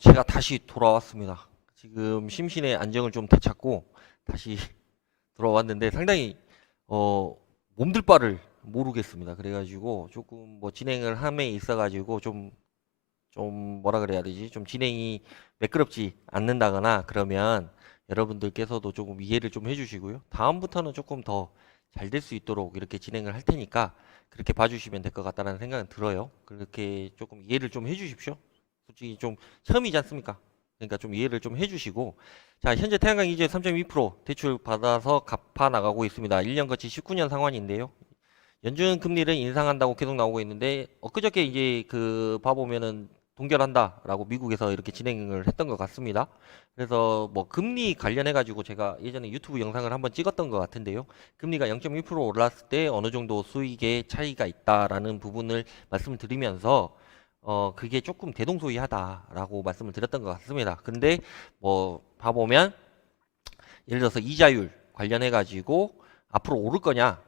제가 다시 돌아왔습니다. 지금 심신의 안정을 좀 되찾고 다시 돌아왔는데 상당히 어, 몸둘 바를 모르겠습니다. 그래가지고 조금 뭐 진행을 함에 있어가지고 좀 뭐라 그래야 되지? 좀 진행이 매끄럽지 않는다거나 그러면 여러분들께서도 조금 이해를 좀 해주시고요. 다음부터는 조금 더 잘 될 수 있도록 이렇게 진행을 할 테니까 그렇게 봐주시면 될 것 같다는 생각은 들어요. 그렇게 조금 이해를 좀 해주십시오. 솔직히 좀 처음이지 않습니까? 그러니까 좀 이해를 좀 해주시고 자 현재 태양광 이제 3.2% 대출 받아서 갚아 나가고 있습니다. 1년 거치 19년 상환인데요. 연준 금리를 인상한다고 계속 나오고 있는데 엊그저께 이제 그 봐보면은 동결한다라고 미국에서 이렇게 진행을 했던 것 같습니다. 그래서 뭐 금리 관련해 가지고 제가 예전에 유튜브 영상을 한번 찍었던 것 같은데요. 금리가 0.1% 올랐을 때 어느 정도 수익의 차이가 있다라는 부분을 말씀을 드리면서 그게 조금 대동소이하다라고 말씀을 드렸던 것 같습니다. 근데 뭐 봐보면 예를 들어서 이자율 관련해 가지고 앞으로 오를 거냐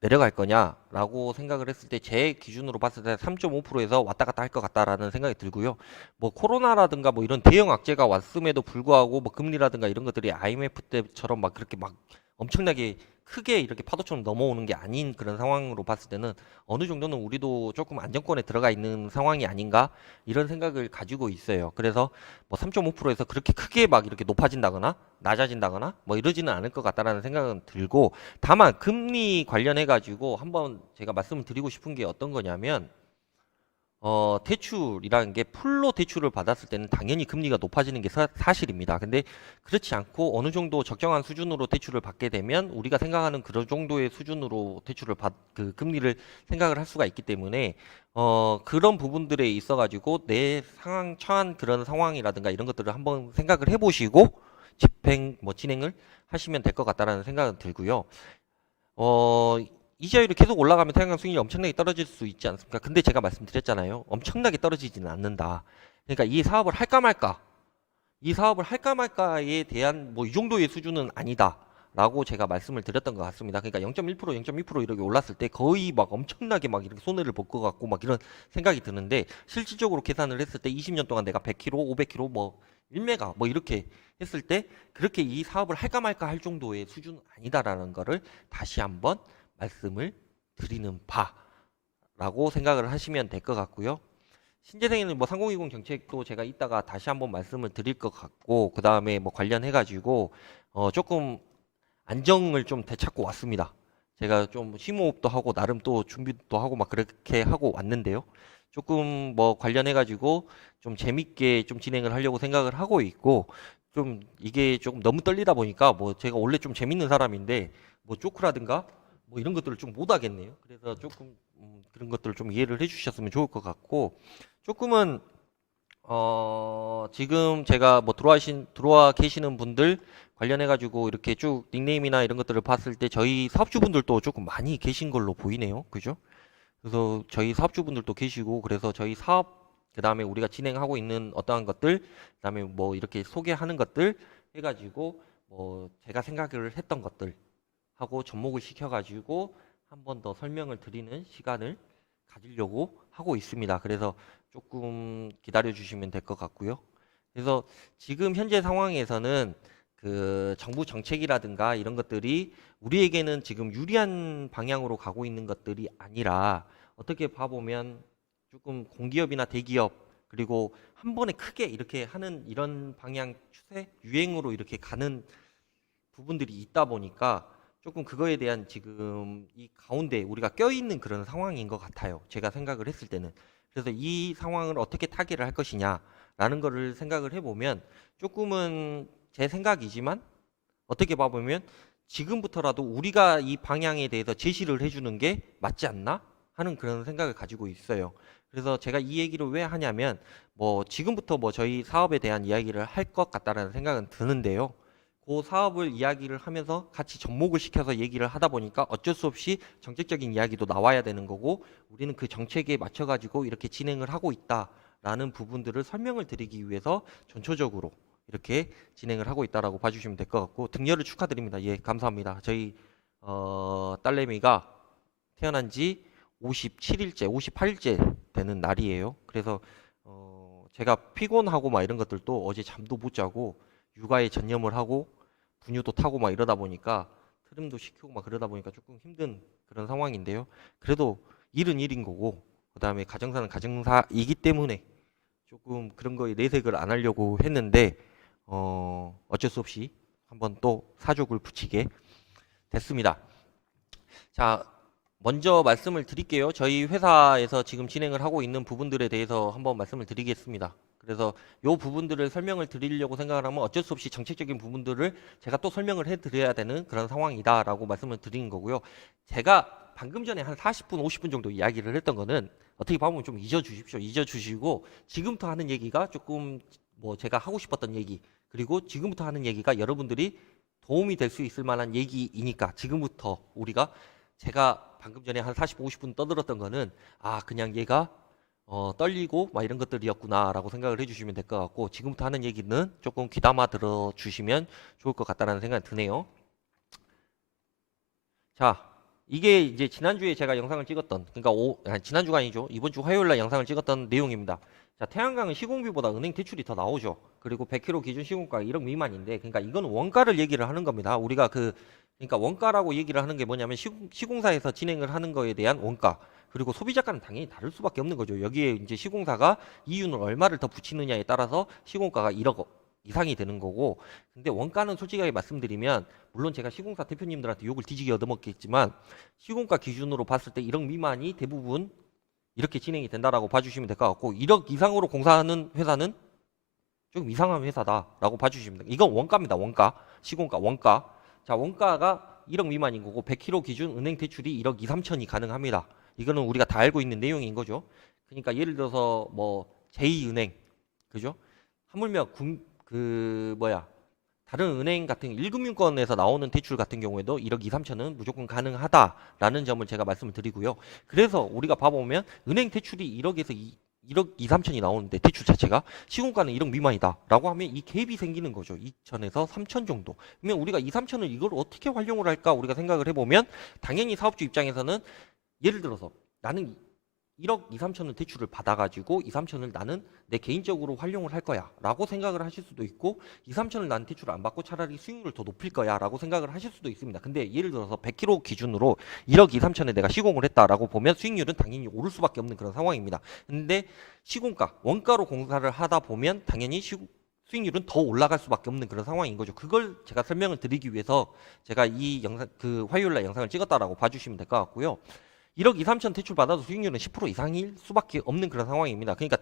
내려갈 거냐라고 생각을 했을 때 제 기준으로 봤을 때 3.5%에서 왔다 갔다 할 것 같다라는 생각이 들고요. 뭐 코로나라든가 뭐 이런 대형 악재가 왔음에도 불구하고 뭐 금리라든가 이런 것들이 IMF 때처럼 막 그렇게 막 엄청나게 크게 이렇게 파도처럼 넘어오는 게 아닌 그런 상황으로 봤을 때는 어느 정도는 우리도 조금 안정권에 들어가 있는 상황이 아닌가 이런 생각을 가지고 있어요. 그래서 뭐 3.5%에서 그렇게 크게 막 이렇게 높아진다거나 낮아진다거나 뭐 이러지는 않을 것 같다라는 생각은 들고 다만 금리 관련해 가지고 한번 제가 말씀을 드리고 싶은 게 어떤 거냐면 대출이라는 게 풀로 대출을 받았을 때는 당연히 금리가 높아지는 게 사실입니다. 근데 그렇지 않고 어느 정도 적정한 수준으로 대출을 받게 되면 우리가 생각하는 그런 정도의 수준으로 그 금리를 생각을 할 수가 있기 때문에 그런 부분들에 있어 가지고 내 상황 처한 그런 상황이라든가 이런 것들을 한번 생각을 해보시고 진행을 하시면 될 것 같다라는 생각은 들고요. 어, 이자율이 계속 올라가면 태양광 수익률이 엄청나게 떨어질 수 있지 않습니까? 근데 제가 말씀드렸잖아요. 엄청나게 떨어지지는 않는다. 그러니까 이 사업을 할까 말까, 이 사업을 할까 말까에 대한 뭐 이 정도의 수준은 아니다. 라고 제가 말씀을 드렸던 것 같습니다. 그러니까 0.1%, 0.2% 이렇게 올랐을 때 거의 막 엄청나게 막 이렇게 손해를 볼 것 같고 막 이런 생각이 드는데 실질적으로 계산을 했을 때 20년 동안 내가 100kg, 500kg 뭐 1메가 뭐 이렇게 했을 때 그렇게 이 사업을 할까 말까 할 정도의 수준은 아니다라는 거를 다시 한번 말씀을 드리는 바라고 생각을 하시면 될 것 같고요. 신재생에는 뭐 3020 정책도 제가 이따가 다시 한번 말씀을 드릴 것 같고 그 다음에 뭐 관련해 가지고 조금 안정을 좀 되찾고 왔습니다. 제가 좀 심호흡도 하고 나름 또 준비도 하고 막 그렇게 하고 왔는데요. 조금 뭐 관련해 가지고 좀 재밌게 좀 진행을 하려고 생각을 하고 있고 좀 이게 조금 너무 떨리다 보니까 뭐 제가 원래 좀 재밌는 사람인데 뭐 조크라든가 뭐 이런 것들을 좀 못 하겠네요. 그래서 조금 그런 것들을 좀 이해를 해주셨으면 좋을 것 같고 조금은 지금 제가 뭐 들어와 계시는 분들 관련해 가지고 이렇게 쭉 닉네임이나 이런 것들을 봤을 때 저희 사업주분들도 조금 많이 계신 걸로 보이네요. 그죠? 그래서 저희 사업주분들도 계시고 그래서 저희 사업 그다음에 우리가 진행하고 있는 어떠한 것들 그다음에 뭐 이렇게 소개하는 것들 해 가지고 뭐 제가 생각을 했던 것들 하고 접목을 시켜 가지고 한 번 더 설명을 드리는 시간을 가지려고 하고 있습니다. 그래서 조금 기다려 주시면 될 것 같고요. 그래서 지금 현재 상황에서는 그 정부 정책이라든가 이런 것들이 우리에게는 지금 유리한 방향으로 가고 있는 것들이 아니라 어떻게 봐보면 조금 공기업이나 대기업 그리고 한 번에 크게 이렇게 하는 이런 방향 추세 유행으로 이렇게 가는 부분들이 있다 보니까 조금 그거에 대한 지금 이 가운데 우리가 껴있는 그런 상황인 것 같아요. 제가 생각을 했을 때는. 그래서 이 상황을 어떻게 타개를 할 것이냐라는 거를 생각을 해보면 조금은 제 생각이지만 어떻게 봐보면 지금부터라도 우리가 이 방향에 대해서 제시를 해주는 게 맞지 않나 하는 그런 생각을 가지고 있어요. 그래서 제가 이 얘기를 왜 하냐면 뭐 지금부터 뭐 저희 사업에 대한 이야기를 할 것 같다라는 생각은 드는데요. 그 사업을 이야기를 하면서 같이 접목을 시켜서 얘기를 하다 보니까 어쩔 수 없이 정책적인 이야기도 나와야 되는 거고 우리는 그 정책에 맞춰 가지고 이렇게 진행을 하고 있다라는 부분들을 설명을 드리기 위해서 전초적으로 이렇게 진행을 하고 있다라고 봐주시면 될 것 같고 등려를 축하드립니다. 예, 감사합니다. 저희 딸내미가 태어난 지 57일째, 58일째 되는 날이에요. 그래서 제가 피곤하고 막 이런 것들도 어제 잠도 못 자고 육아에 전념을 하고 분유도 타고 막 이러다 보니까 트림도 시키고 막 그러다 보니까 조금 힘든 그런 상황인데요. 그래도 일은 일인 거고 그다음에 가정사는 가정사이기 때문에 조금 그런 거에 내색을 안 하려고 했는데 어쩔 수 없이 한번 또 사족을 붙이게 됐습니다. 자, 먼저 말씀을 드릴게요. 저희 회사에서 지금 진행을 하고 있는 부분들에 대해서 한번 말씀을 드리겠습니다. 그래서 이 부분들을 설명을 드리려고 생각을 하면 어쩔 수 없이 정책적인 부분들을 제가 또 설명을 해드려야 되는 그런 상황이다라고 말씀을 드리는 거고요. 제가 방금 전에 한 40분, 50분 정도 이야기를 했던 거는 어떻게 보면 좀 잊어주십시오. 잊어주시고 지금부터 하는 얘기가 조금 뭐 제가 하고 싶었던 얘기 그리고 지금부터 하는 얘기가 여러분들이 도움이 될 수 있을 만한 얘기이니까 지금부터 우리가 제가 방금 전에 한 40, 50분 떠들었던 거는 그냥 얘가 떨리고 막 이런 것들이었구나라고 생각을 해주시면 될 것 같고 지금부터 하는 얘기는 조금 귀담아 들어주시면 좋을 것 같다라는 생각이 드네요. 자, 이게 이제 지난주에 제가 영상을 찍었던 그러니까 지난주가 아니죠. 이번 주 화요일 날 영상을 찍었던 내용입니다. 자, 태양광은 시공비보다 은행 대출이 더 나오죠. 그리고 100km 기준 시공가가 1억 미만인데 그러니까 이건 원가를 얘기를 하는 겁니다. 우리가 그러니까 원가라고 얘기를 하는 게 뭐냐면 시공사에서 진행을 하는 거에 대한 원가 그리고 소비자가는 당연히 다를 수밖에 없는 거죠. 여기에 이제 시공사가 이윤을 얼마를 더 붙이느냐에 따라서 시공가가 1억 이상이 되는 거고 근데 원가는 솔직하게 말씀드리면 물론 제가 시공사 대표님들한테 욕을 뒤지게 얻어먹겠지만 시공가 기준으로 봤을 때 1억 미만이 대부분 이렇게 진행이 된다라고 봐주시면 될 것 같고 1억 이상으로 공사하는 회사는 조금 이상한 회사다라고 봐주시면 됩니다. 이건 원가입니다. 원가. 시공가 원가. 자, 원가가 1억 미만인 거고 100km 기준 은행 대출이 1억 2, 3천이 가능합니다. 이거는 우리가 다 알고 있는 내용인 거죠. 그러니까 예를 들어서 뭐 제2은행 그죠? 하물며 다른 은행 같은 1금융권에서 나오는 대출 같은 경우에도 1억 2, 3천은 무조건 가능하다라는 점을 제가 말씀을 드리고요. 그래서 우리가 봐보면 은행 대출이 1억에서 1억 2, 3천이 나오는데 대출 자체가 시공가는 1억 미만이다라고 하면 이 갭이 생기는 거죠. 2천에서 3천 정도. 그러면 우리가 2, 3천을 이걸 어떻게 활용을 할까 우리가 생각을 해보면 당연히 사업주 입장에서는 예를 들어서 나는 1억 2, 3천을 대출을 받아가지고 2, 3천을 나는 내 개인적으로 활용을 할 거야 라고 생각을 하실 수도 있고 2, 3천을 나는 대출을 안 받고 차라리 수익률을 더 높일 거야 라고 생각을 하실 수도 있습니다. 근데 예를 들어서 100km 기준으로 1억 2, 3천에 내가 시공을 했다라고 보면 수익률은 당연히 오를 수밖에 없는 그런 상황입니다. 근데 시공가, 원가로 공사를 하다 보면 당연히 수익률은 더 올라갈 수밖에 없는 그런 상황인 거죠. 그걸 제가 설명을 드리기 위해서 제가 이 영상 화요일 날 영상을 찍었다라고 봐주시면 될 것 같고요. 1억 2, 3천 대출 받아도 수익률은 10% 이상일 수밖에 없는 그런 상황입니다. 그러니까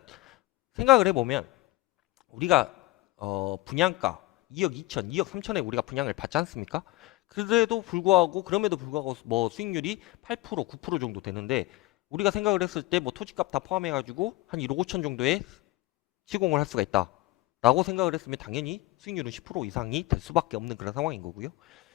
생각을 해보면 우리가 분양가 2억 2천, 2억 3천에 우리가 분양을 받지 않습니까? 그럼에도 불구하고 뭐 수익률이 8%, 9% 정도 되는데 우리가 생각을 했을 때 뭐 토지값 다 포함해가지고 한 1억 5천 정도에 시공을 할 수가 있다. 라고 생각을 했으면 당연히 수익률은 10% 이상이 될 수밖에 없는 그런 상황인 거고요.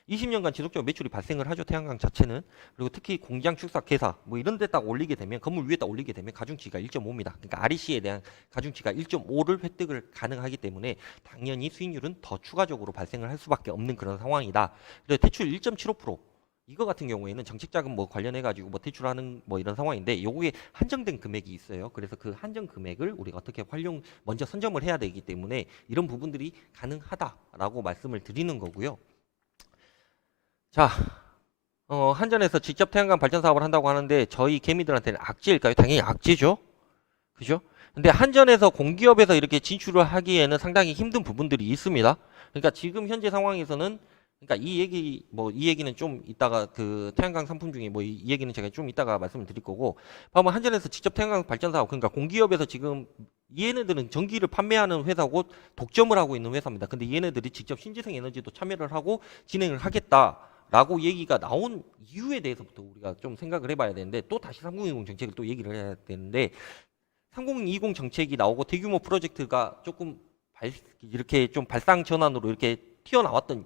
20년간 지속적으로 매출이 발생을 하죠. 태양광 자체는. 그리고 특히 공장 축사 개사 뭐 이런 데 딱 올리게 되면 건물 위에 딱 올리게 되면 가중치가 1.5입니다. 그러니까 REC에 대한 가중치가 1.5를 획득을 가능하기 때문에 당연히 수익률은 더 추가적으로 발생을 할 수밖에 없는 그런 상황이다. 그리고 대출 1.75% 이거 같은 경우에는 정책자금 뭐 관련해 가지고 뭐 대출하는 뭐 이런 상황인데 요게 한정된 금액이 있어요. 그래서 그 한정 금액을 우리가 어떻게 먼저 선점을 해야 되기 때문에 이런 부분들이 가능하다라고 말씀을 드리는 거고요. 자, 한전에서 직접 태양광 발전 사업을 한다고 하는데 저희 개미들한테는 악재일까요? 당연히 악재죠. 그죠? 근데 한전에서 공기업에서 이렇게 진출을 하기에는 상당히 힘든 부분들이 있습니다. 그러니까 지금 현재 상황에서는 그러니까 이 얘기는 좀 이따가 그 태양광 상품 중에 뭐 이 얘기는 제가 좀 이따가 말씀을 드릴 거고 한번 한전에서 직접 태양광 발전 사업 그러니까 공기업에서 지금 얘네들은 전기를 판매하는 회사고 독점을 하고 있는 회사입니다. 근데 얘네들이 직접 신재생 에너지도 참여를 하고 진행을 하겠다라고 얘기가 나온 이유에 대해서부터 우리가 좀 생각을 해봐야 되는데 또 다시 3020 정책을 또 얘기를 해야 되는데 3020 정책이 나오고 대규모 프로젝트가 조금 이렇게 좀 발상 전환으로 이렇게 튀어나왔던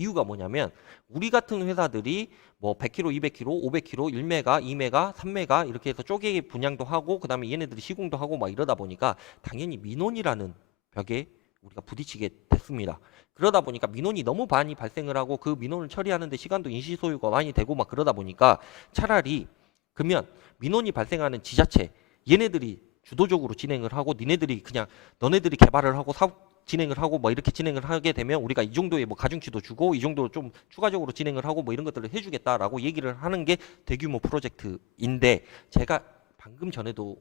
이유가 뭐냐면 우리 같은 회사들이 뭐 100km, 200km, 500km, 1메가, 2메가, 3메가 이렇게 해서 쪼개 분양도 하고 그다음에 얘네들이 시공도 하고 막 이러다 보니까 당연히 민원이라는 벽에 우리가 부딪히게 됐습니다. 그러다 보니까 민원이 너무 많이 발생을 하고 그 민원을 처리하는데 시간도 인시 소요가 많이 되고 막 그러다 보니까 차라리 그러면 민원이 발생하는 지자체 얘네들이 주도적으로 진행을 하고 니네들이 그냥 너네들이 개발을 하고 사업 진행을 하고 뭐 이렇게 진행을 하게 되면 우리가 이 정도의 뭐 가중치도 주고 이 정도 좀 추가적으로 진행을 하고 뭐 이런 것들을 해주겠다라고 얘기를 하는 게 대규모 프로젝트인데 제가 방금 전에도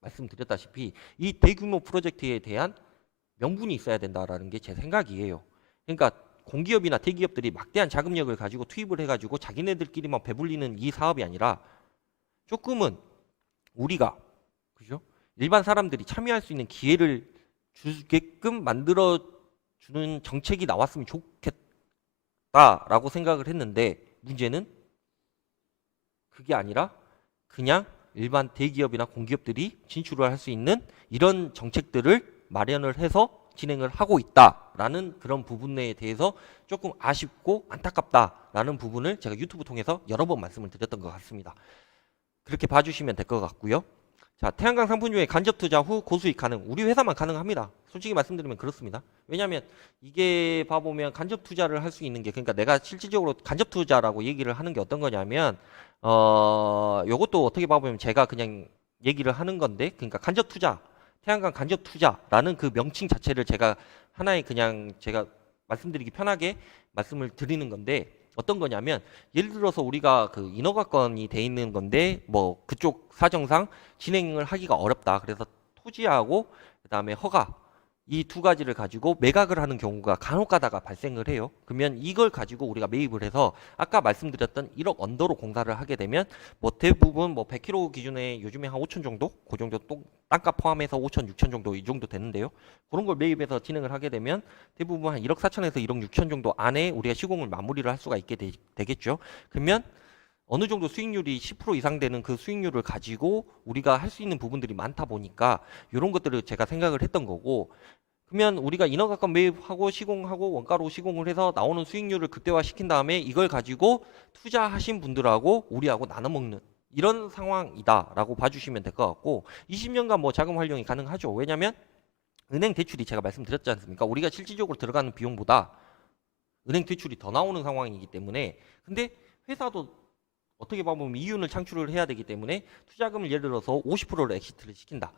말씀드렸다시피 이 대규모 프로젝트에 대한 명분이 있어야 된다라는 게 제 생각이에요. 그러니까 공기업이나 대기업들이 막대한 자금력을 가지고 투입을 해가지고 자기네들끼리만 배불리는 이 사업이 아니라 조금은 우리가 그죠? 일반 사람들이 참여할 수 있는 기회를 주게끔 만들어 주는 정책이 나왔으면 좋겠다라고 생각을 했는데 문제는 그게 아니라 그냥 일반 대기업이나 공기업들이 진출을 할 수 있는 이런 정책들을 마련을 해서 진행을 하고 있다라는 그런 부분에 대해서 조금 아쉽고 안타깝다라는 부분을 제가 유튜브 통해서 여러 번 말씀을 드렸던 것 같습니다. 그렇게 봐주시면 될 것 같고요. 자, 태양광 상품주에 간접 투자 후 고수익 가능. 우리 회사만 가능합니다. 솔직히 말씀드리면 그렇습니다. 왜냐하면 이게 봐보면 간접 투자를 할 수 있는 게 그러니까 내가 실질적으로 간접 투자라고 얘기를 하는 게 어떤 거냐면 요것도 어떻게 봐보면 제가 그냥 얘기를 하는 건데 그러니까 간접 투자, 태양광 간접 투자라는 그 명칭 자체를 제가 하나의 그냥 제가 말씀드리기 편하게 말씀을 드리는 건데 어떤 거냐면 예를 들어서 우리가 그 인허가권이 돼 있는 건데 뭐 그쪽 사정상 진행을 하기가 어렵다. 그래서 토지하고 그다음에 허가 이 두 가지를 가지고 매각을 하는 경우가 간혹 가다가 발생을 해요. 그러면 이걸 가지고 우리가 매입을 해서 아까 말씀드렸던 1억 언더로 공사를 하게 되면 뭐 대부분 뭐 100km 기준에 요즘에 한 5천 정도? 그 정도 땅값 포함해서 5천, 6천 정도 이 정도 되는데요. 그런 걸 매입해서 진행을 하게 되면 대부분 한 1억 4천에서 1억 6천 정도 안에 우리가 시공을 마무리를 할 수가 있게 되겠죠. 그러면 어느 정도 수익률이 10% 이상 되는 그 수익률을 가지고 우리가 할 수 있는 부분들이 많다 보니까 이런 것들을 제가 생각을 했던 거고 그러면 우리가 인허가권 매입하고 시공하고 원가로 시공을 해서 나오는 수익률을 극대화시킨 다음에 이걸 가지고 투자하신 분들하고 우리하고 나눠 먹는 이런 상황이다라고 봐주시면 될 것 같고 20년간 뭐 자금 활용이 가능하죠. 왜냐하면 은행 대출이 제가 말씀드렸지 않습니까? 우리가 실질적으로 들어가는 비용보다 은행 대출이 더 나오는 상황이기 때문에 근데 회사도 어떻게 보면 이윤을 창출을 해야 되기 때문에 투자금을 예를 들어서 50%를 엑시트를 시킨다.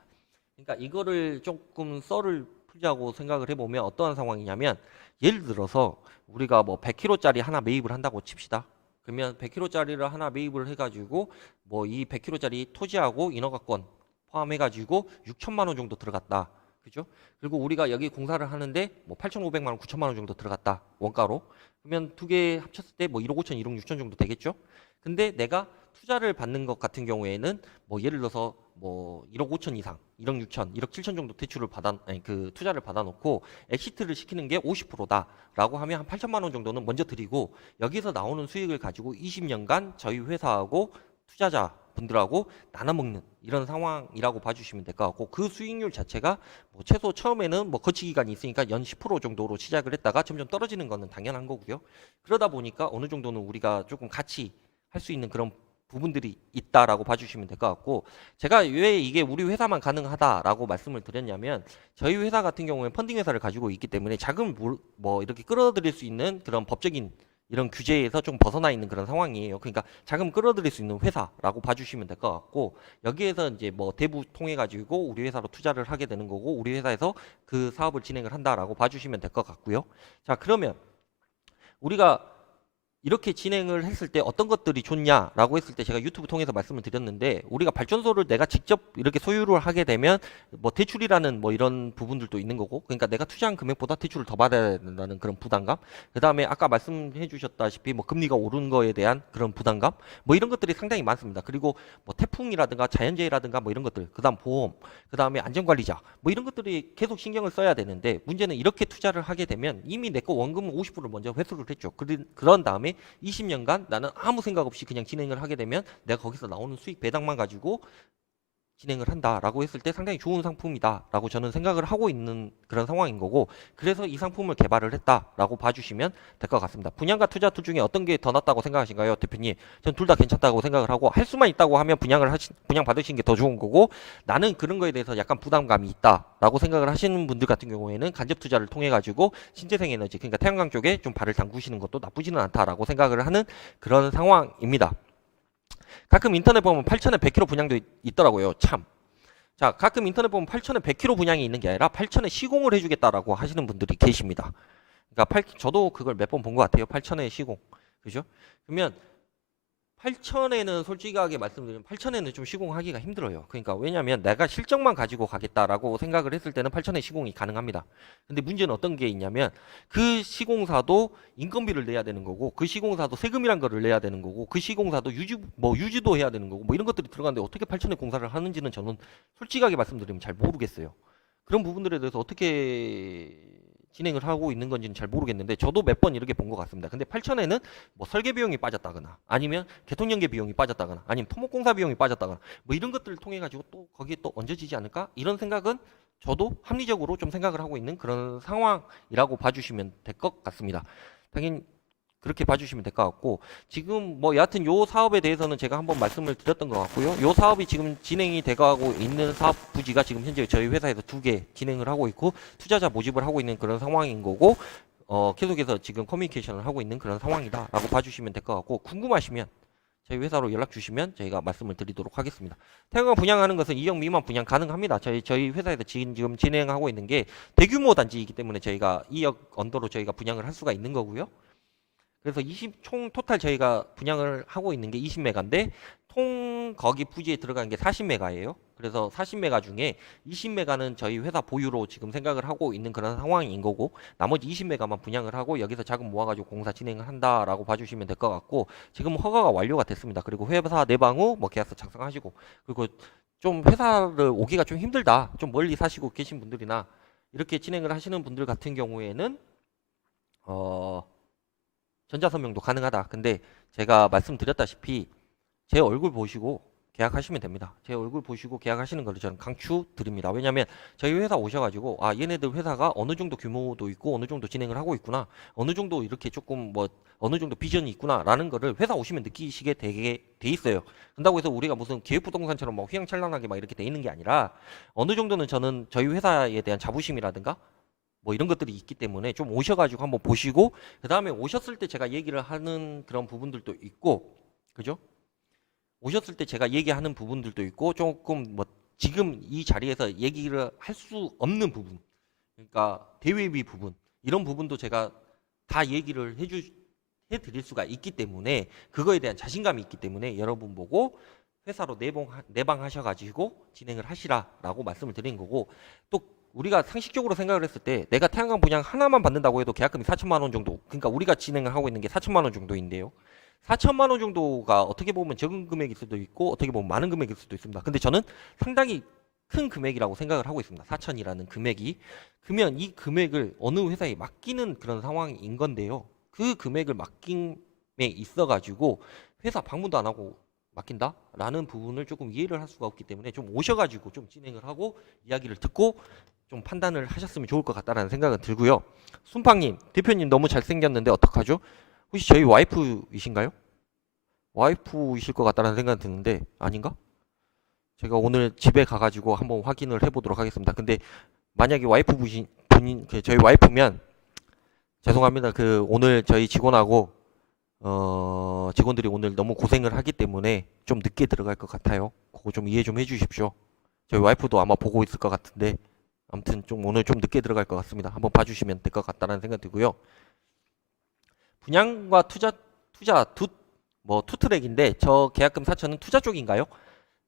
그러니까 이거를 조금 썰을 풀자고 생각을 해보면 어떠한 상황이냐면 예를 들어서 우리가 뭐 100kg짜리 하나 매입을 한다고 칩시다. 그러면 100kg짜리를 하나 매입을 해가지고 뭐 이 100kg짜리 토지하고 인허가권 포함해가지고 6천만 원 정도 들어갔다. 그죠? 그리고 우리가 여기 공사를 하는데 뭐 8,500만 원, 9천만 원 정도 들어갔다. 원가로. 그러면 두 개 합쳤을 때 뭐 1억 5천, 1억 6천 정도 되겠죠? 근데 내가 투자를 받는 것 같은 경우에는 뭐 예를 들어서 뭐 1억 5천 이상, 1억 6천, 1억 7천 정도 대출을 아니 그 투자를 받아놓고 엑시트를 시키는 게 50%다라고 하면 한 8천만 원 정도는 먼저 드리고 여기서 나오는 수익을 가지고 20년간 저희 회사하고 투자자 분들하고 나눠 먹는 이런 상황이라고 봐주시면 될 것 같고 그 수익률 자체가 뭐 최소 처음에는 뭐 거치 기간이 있으니까 연 10% 정도로 시작을 했다가 점점 떨어지는 거는 당연한 거고요. 그러다 보니까 어느 정도는 우리가 조금 같이 할 수 있는 그런 부분들이 있다라고 봐주시면 될 것 같고 제가 왜 이게 우리 회사만 가능하다라고 말씀을 드렸냐면 저희 회사 같은 경우에 펀딩 회사를 가지고 있기 때문에 자금을 뭐 이렇게 끌어들일 수 있는 그런 법적인 이런 규제에서 좀 벗어나 있는 그런 상황이에요. 그러니까 자금 끌어들일 수 있는 회사라고 봐주시면 될 것 같고 여기에서 이제 뭐 대부 통해 가지고 우리 회사로 투자를 하게 되는 거고 우리 회사에서 그 사업을 진행을 한다라고 봐주시면 될 것 같고요. 자 그러면 우리가 이렇게 진행을 했을 때 어떤 것들이 좋냐라고 했을 때 제가 유튜브 통해서 말씀을 드렸는데 우리가 발전소를 내가 직접 이렇게 소유를 하게 되면 뭐 대출이라는 뭐 이런 부분들도 있는 거고 그러니까 내가 투자한 금액보다 대출을 더 받아야 된다는 그런 부담감 그 다음에 아까 말씀해 주셨다시피 뭐 금리가 오른 거에 대한 그런 부담감 뭐 이런 것들이 상당히 많습니다. 그리고 뭐 태풍이라든가 자연재해라든가 뭐 이런 것들 그 다음 보험 그 다음에 안전관리자 뭐 이런 것들이 계속 신경을 써야 되는데 문제는 이렇게 투자를 하게 되면 이미 내 거 원금은 50%를 먼저 회수를 했죠. 그런 다음에 20년간 나는 아무 생각 없이 그냥 진행을 하게 되면 내가 거기서 나오는 수익 배당만 가지고 진행을 한다라고 했을 때 상당히 좋은 상품이다라고 저는 생각을 하고 있는 그런 상황인 거고 그래서 이 상품을 개발을 했다라고 봐주시면 될 것 같습니다. 분양과 투자 둘 중에 어떤 게 더 낫다고 생각하신가요, 대표님? 전 둘 다 괜찮다고 생각을 하고 할 수만 있다고 하면 분양 받으시는 게 더 좋은 거고 나는 그런 거에 대해서 약간 부담감이 있다라고 생각을 하시는 분들 같은 경우에는 간접 투자를 통해 가지고 신재생 에너지 그러니까 태양광 쪽에 좀 발을 담그시는 것도 나쁘지는 않다라고 생각을 하는 그런 상황입니다. 가끔 인터넷 보면 8,100km 분양도 있더라고요. 참 자, 가끔 인터넷 보면 8천에 100km 분양이 있는 게 아니라 8천에 시공을 해주겠다라고 하시는 분들이 계십니다. 그러니까 저도 그걸 몇 번 본 것 같아요. 8천에 시공. 그죠? 그러면 8천에는 솔직하게 말씀드리면 8천에는 좀 시공하기가 힘들어요. 그러니까 왜냐하면 내가 실적만 가지고 가겠다라고 생각을 했을 때는 8천에 시공이 가능합니다. 근데 문제는 어떤 게 있냐면 그 시공사도 인건비를 내야 되는 거고 그 시공사도 세금이란 거를 내야 되는 거고 그 시공사도 유지도 해야 되는 거고 뭐 이런 것들이 들어가는데 어떻게 8천에 공사를 하는지는 저는 솔직하게 말씀드리면 잘 모르겠어요. 그런 부분들에 대해서 어떻게 진행을 하고 있는 건지는 잘 모르겠는데 저도 몇 번 이렇게 본 것 같습니다. 근데 8천에는 뭐 설계 비용이 빠졌다거나 아니면 개통연계 비용이 빠졌다거나 아니면 토목공사 비용이 빠졌다거나 뭐 이런 것들을 통해 가지고 또 거기에 또 얹어지지 않을까 이런 생각은 저도 합리적으로 좀 생각을 하고 있는 그런 상황이라고 봐주시면 될 것 같습니다. 당연히 그렇게 봐주시면 될 것 같고 지금 뭐 여하튼 요 사업에 대해서는 제가 한번 말씀을 드렸던 것 같고요. 요 사업이 지금 진행이 돼가고 있는 사업 부지가 지금 현재 저희 회사에서 2개 진행을 하고 있고 투자자 모집을 하고 있는 그런 상황인 거고 계속해서 지금 커뮤니케이션을 하고 있는 그런 상황이다라고 봐주시면 될 것 같고 궁금하시면 저희 회사로 연락 주시면 저희가 말씀을 드리도록 하겠습니다. 태양광 분양하는 것은 2억 미만 분양 가능합니다. 저희 회사에서 지금 진행하고 있는 게 대규모 단지이기 때문에 저희가 2억 언더로 저희가 분양을 할 수가 있는 거고요. 그래서 총 토탈 저희가 분양을 하고 있는 게 20메가인데 통 거기 부지에 들어간 게 40메가예요. 그래서 40메가 중에 20메가는 저희 회사 보유로 지금 생각을 하고 있는 그런 상황인 거고 나머지 20메가만 분양을 하고 여기서 자금 모아가지고 공사 진행을 한다라고 봐주시면 될 것 같고 지금 허가가 완료가 됐습니다. 그리고 회사 내방 후 뭐 계약서 작성하시고 그리고 좀 회사를 오기가 좀 힘들다 좀 멀리 사시고 계신 분들이나 이렇게 진행을 하시는 분들 같은 경우에는 전자서명도 가능하다. 근데 제가 말씀드렸다시피 제 얼굴 보시고 계약하시면 됩니다. 제 얼굴 보시고 계약하시는 걸 저는 강추드립니다. 왜냐하면 저희 회사 오셔가지고 아 얘네들 회사가 어느 정도 규모도 있고 어느 정도 진행을 하고 있구나. 어느 정도 이렇게 조금 뭐 어느 정도 비전이 있구나라는 거를 회사 오시면 느끼시게 되게 돼 있어요. 그런다고 해서 우리가 무슨 기획부동산처럼 막 휘황찬란하게 막 이렇게 돼 있는 게 아니라 어느 정도는 저는 저희 회사에 대한 자부심이라든가 뭐 이런 것들이 있기 때문에 좀 오셔가지고 한번 보시고 그 다음에 오셨을 때 제가 얘기를 하는 그런 부분들도 있고 그죠? 오셨을 때 제가 얘기하는 부분들도 있고 조금 뭐 지금 이 자리에서 얘기를 할 수 없는 부분 그러니까 대외비 부분 이런 부분도 제가 다 얘기를 해드릴 수가 있기 때문에 그거에 대한 자신감이 있기 때문에 여러분 보고 회사로 내방하셔가지고 진행을 하시라라고 말씀을 드린 거고 또 우리가 상식적으로 생각을 했을 때 내가 태양광 분양 하나만 받는다고 해도 계약금이 4천만 원 정도 그러니까 우리가 진행을 하고 있는 게 4천만 원 정도인데요. 4천만 원 정도가 어떻게 보면 적은 금액일 수도 있고 어떻게 보면 많은 금액일 수도 있습니다. 근데 저는 상당히 큰 금액이라고 생각을 하고 있습니다. 4천이라는 금액이. 그러면 이 금액을 어느 회사에 맡기는 그런 상황인 건데요. 그 금액을 맡김에 있어가지고 회사 방문도 안 하고 맡긴다라는 부분을 조금 이해를 할 수가 없기 때문에 좀 오셔가지고 좀 진행을 하고 이야기를 듣고 좀 판단을 하셨으면 좋을 것 같다라는 생각은 들고요. 순팡님, 대표님 너무 잘생겼는데 어떡하죠? 혹시 저희 와이프이신가요? 와이프이실 것 같다는 생각은 드는데 아닌가? 제가 오늘 집에 가가지고 한번 확인을 해보도록 하겠습니다. 근데 만약에 와이프 분인 저희 와이프면 죄송합니다. 그 오늘 저희 직원하고 직원들이 오늘 너무 고생을 하기 때문에 좀 늦게 들어갈 것 같아요. 그거 좀 이해 좀 해주십시오. 저희 와이프도 아마 보고 있을 것 같은데 아무튼 좀 오늘 좀 늦게 들어갈 것 같습니다. 한번 봐주시면 될 것 같다는 생각 들고요. 분양과 투자 투 트랙인데 저 계약금 4천은 투자 쪽인가요?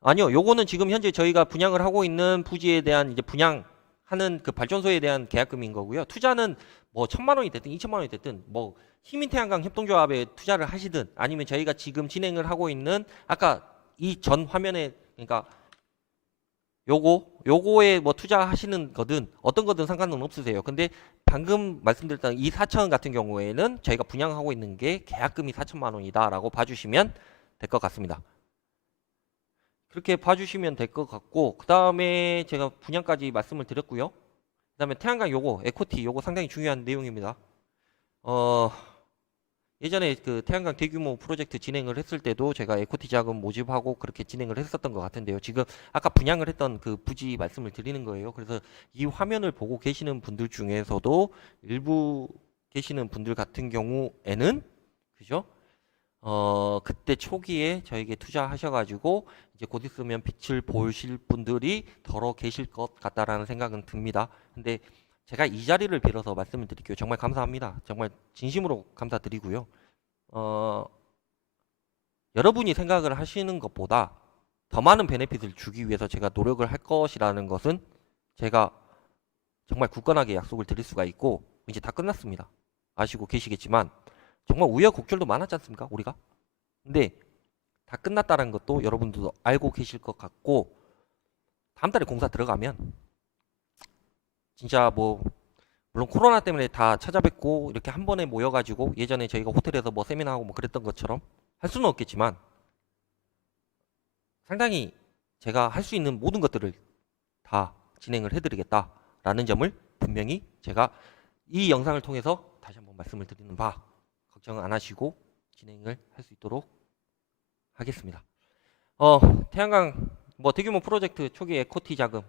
아니요. 요거는 지금 현재 저희가 분양을 하고 있는 부지에 대한 이제 분양하는 그 발전소에 대한 계약금인 거고요. 투자는 뭐 1,000만 원이 됐든 2천만 원이 됐든 뭐 시민태양광 협동조합에 투자를 하시든 아니면 저희가 지금 진행을 하고 있는 아까 이 전 화면에 그러니까 요거에 뭐 투자하시는 거든 어떤 거든 상관은 없으세요. 근데 방금 말씀드렸던 이 4천 같은 경우에는 저희가 분양하고 있는 게 계약금이 4천만 원이다라고 봐주시면 될 것 같습니다. 그렇게 봐주시면 될 것 같고 그 다음에 제가 분양까지 말씀을 드렸고요. 그 다음에 태양광 요거 에코티 요거 상당히 중요한 내용입니다. 예전에 그 태양광 대규모 프로젝트 진행을 했을 때도 제가 에코티 자금 모집하고 그렇게 진행을 했었던 것 같은데요. 지금 아까 분양을 했던 그 부지 말씀을 드리는 거예요. 그래서 이 화면을 보고 계시는 분들 중에서도 일부 계시는 분들 같은 경우에는 그죠? 그때 초기에 저에게 투자하셔가지고 이제 곧 있으면 빛을 보실 분들이 더러 계실 것 같다라는 생각은 듭니다. 근데 제가 이 자리를 빌어서 말씀을 드릴게요. 정말 감사합니다. 정말 진심으로 감사드리고요. 어, 여러분이 생각을 하시는 것보다 더 많은 베네핏을 주기 위해서 제가 노력을 할 것이라는 것은 제가 정말 굳건하게 약속을 드릴 수가 있고 이제 다 끝났습니다. 아시고 계시겠지만 정말 우여곡절도 많았지 않습니까? 우리가? 근데 다 끝났다는 것도 여러분들도 알고 계실 것 같고 다음 달에 공사 들어가면 진짜 뭐 물론 코로나 때문에 다 찾아뵙고 이렇게 한 번에 모여가지고 예전에 저희가 호텔에서 뭐 세미나하고 뭐 그랬던 것처럼 할 수는 없겠지만 상당히 제가 할 수 있는 모든 것들을 다 진행을 해드리겠다라는 점을 분명히 제가 이 영상을 통해서 다시 한번 말씀을 드리는 바 걱정 안 하시고 진행을 할 수 있도록 하겠습니다. 태양광 뭐 대규모 프로젝트 초기 에코티 자금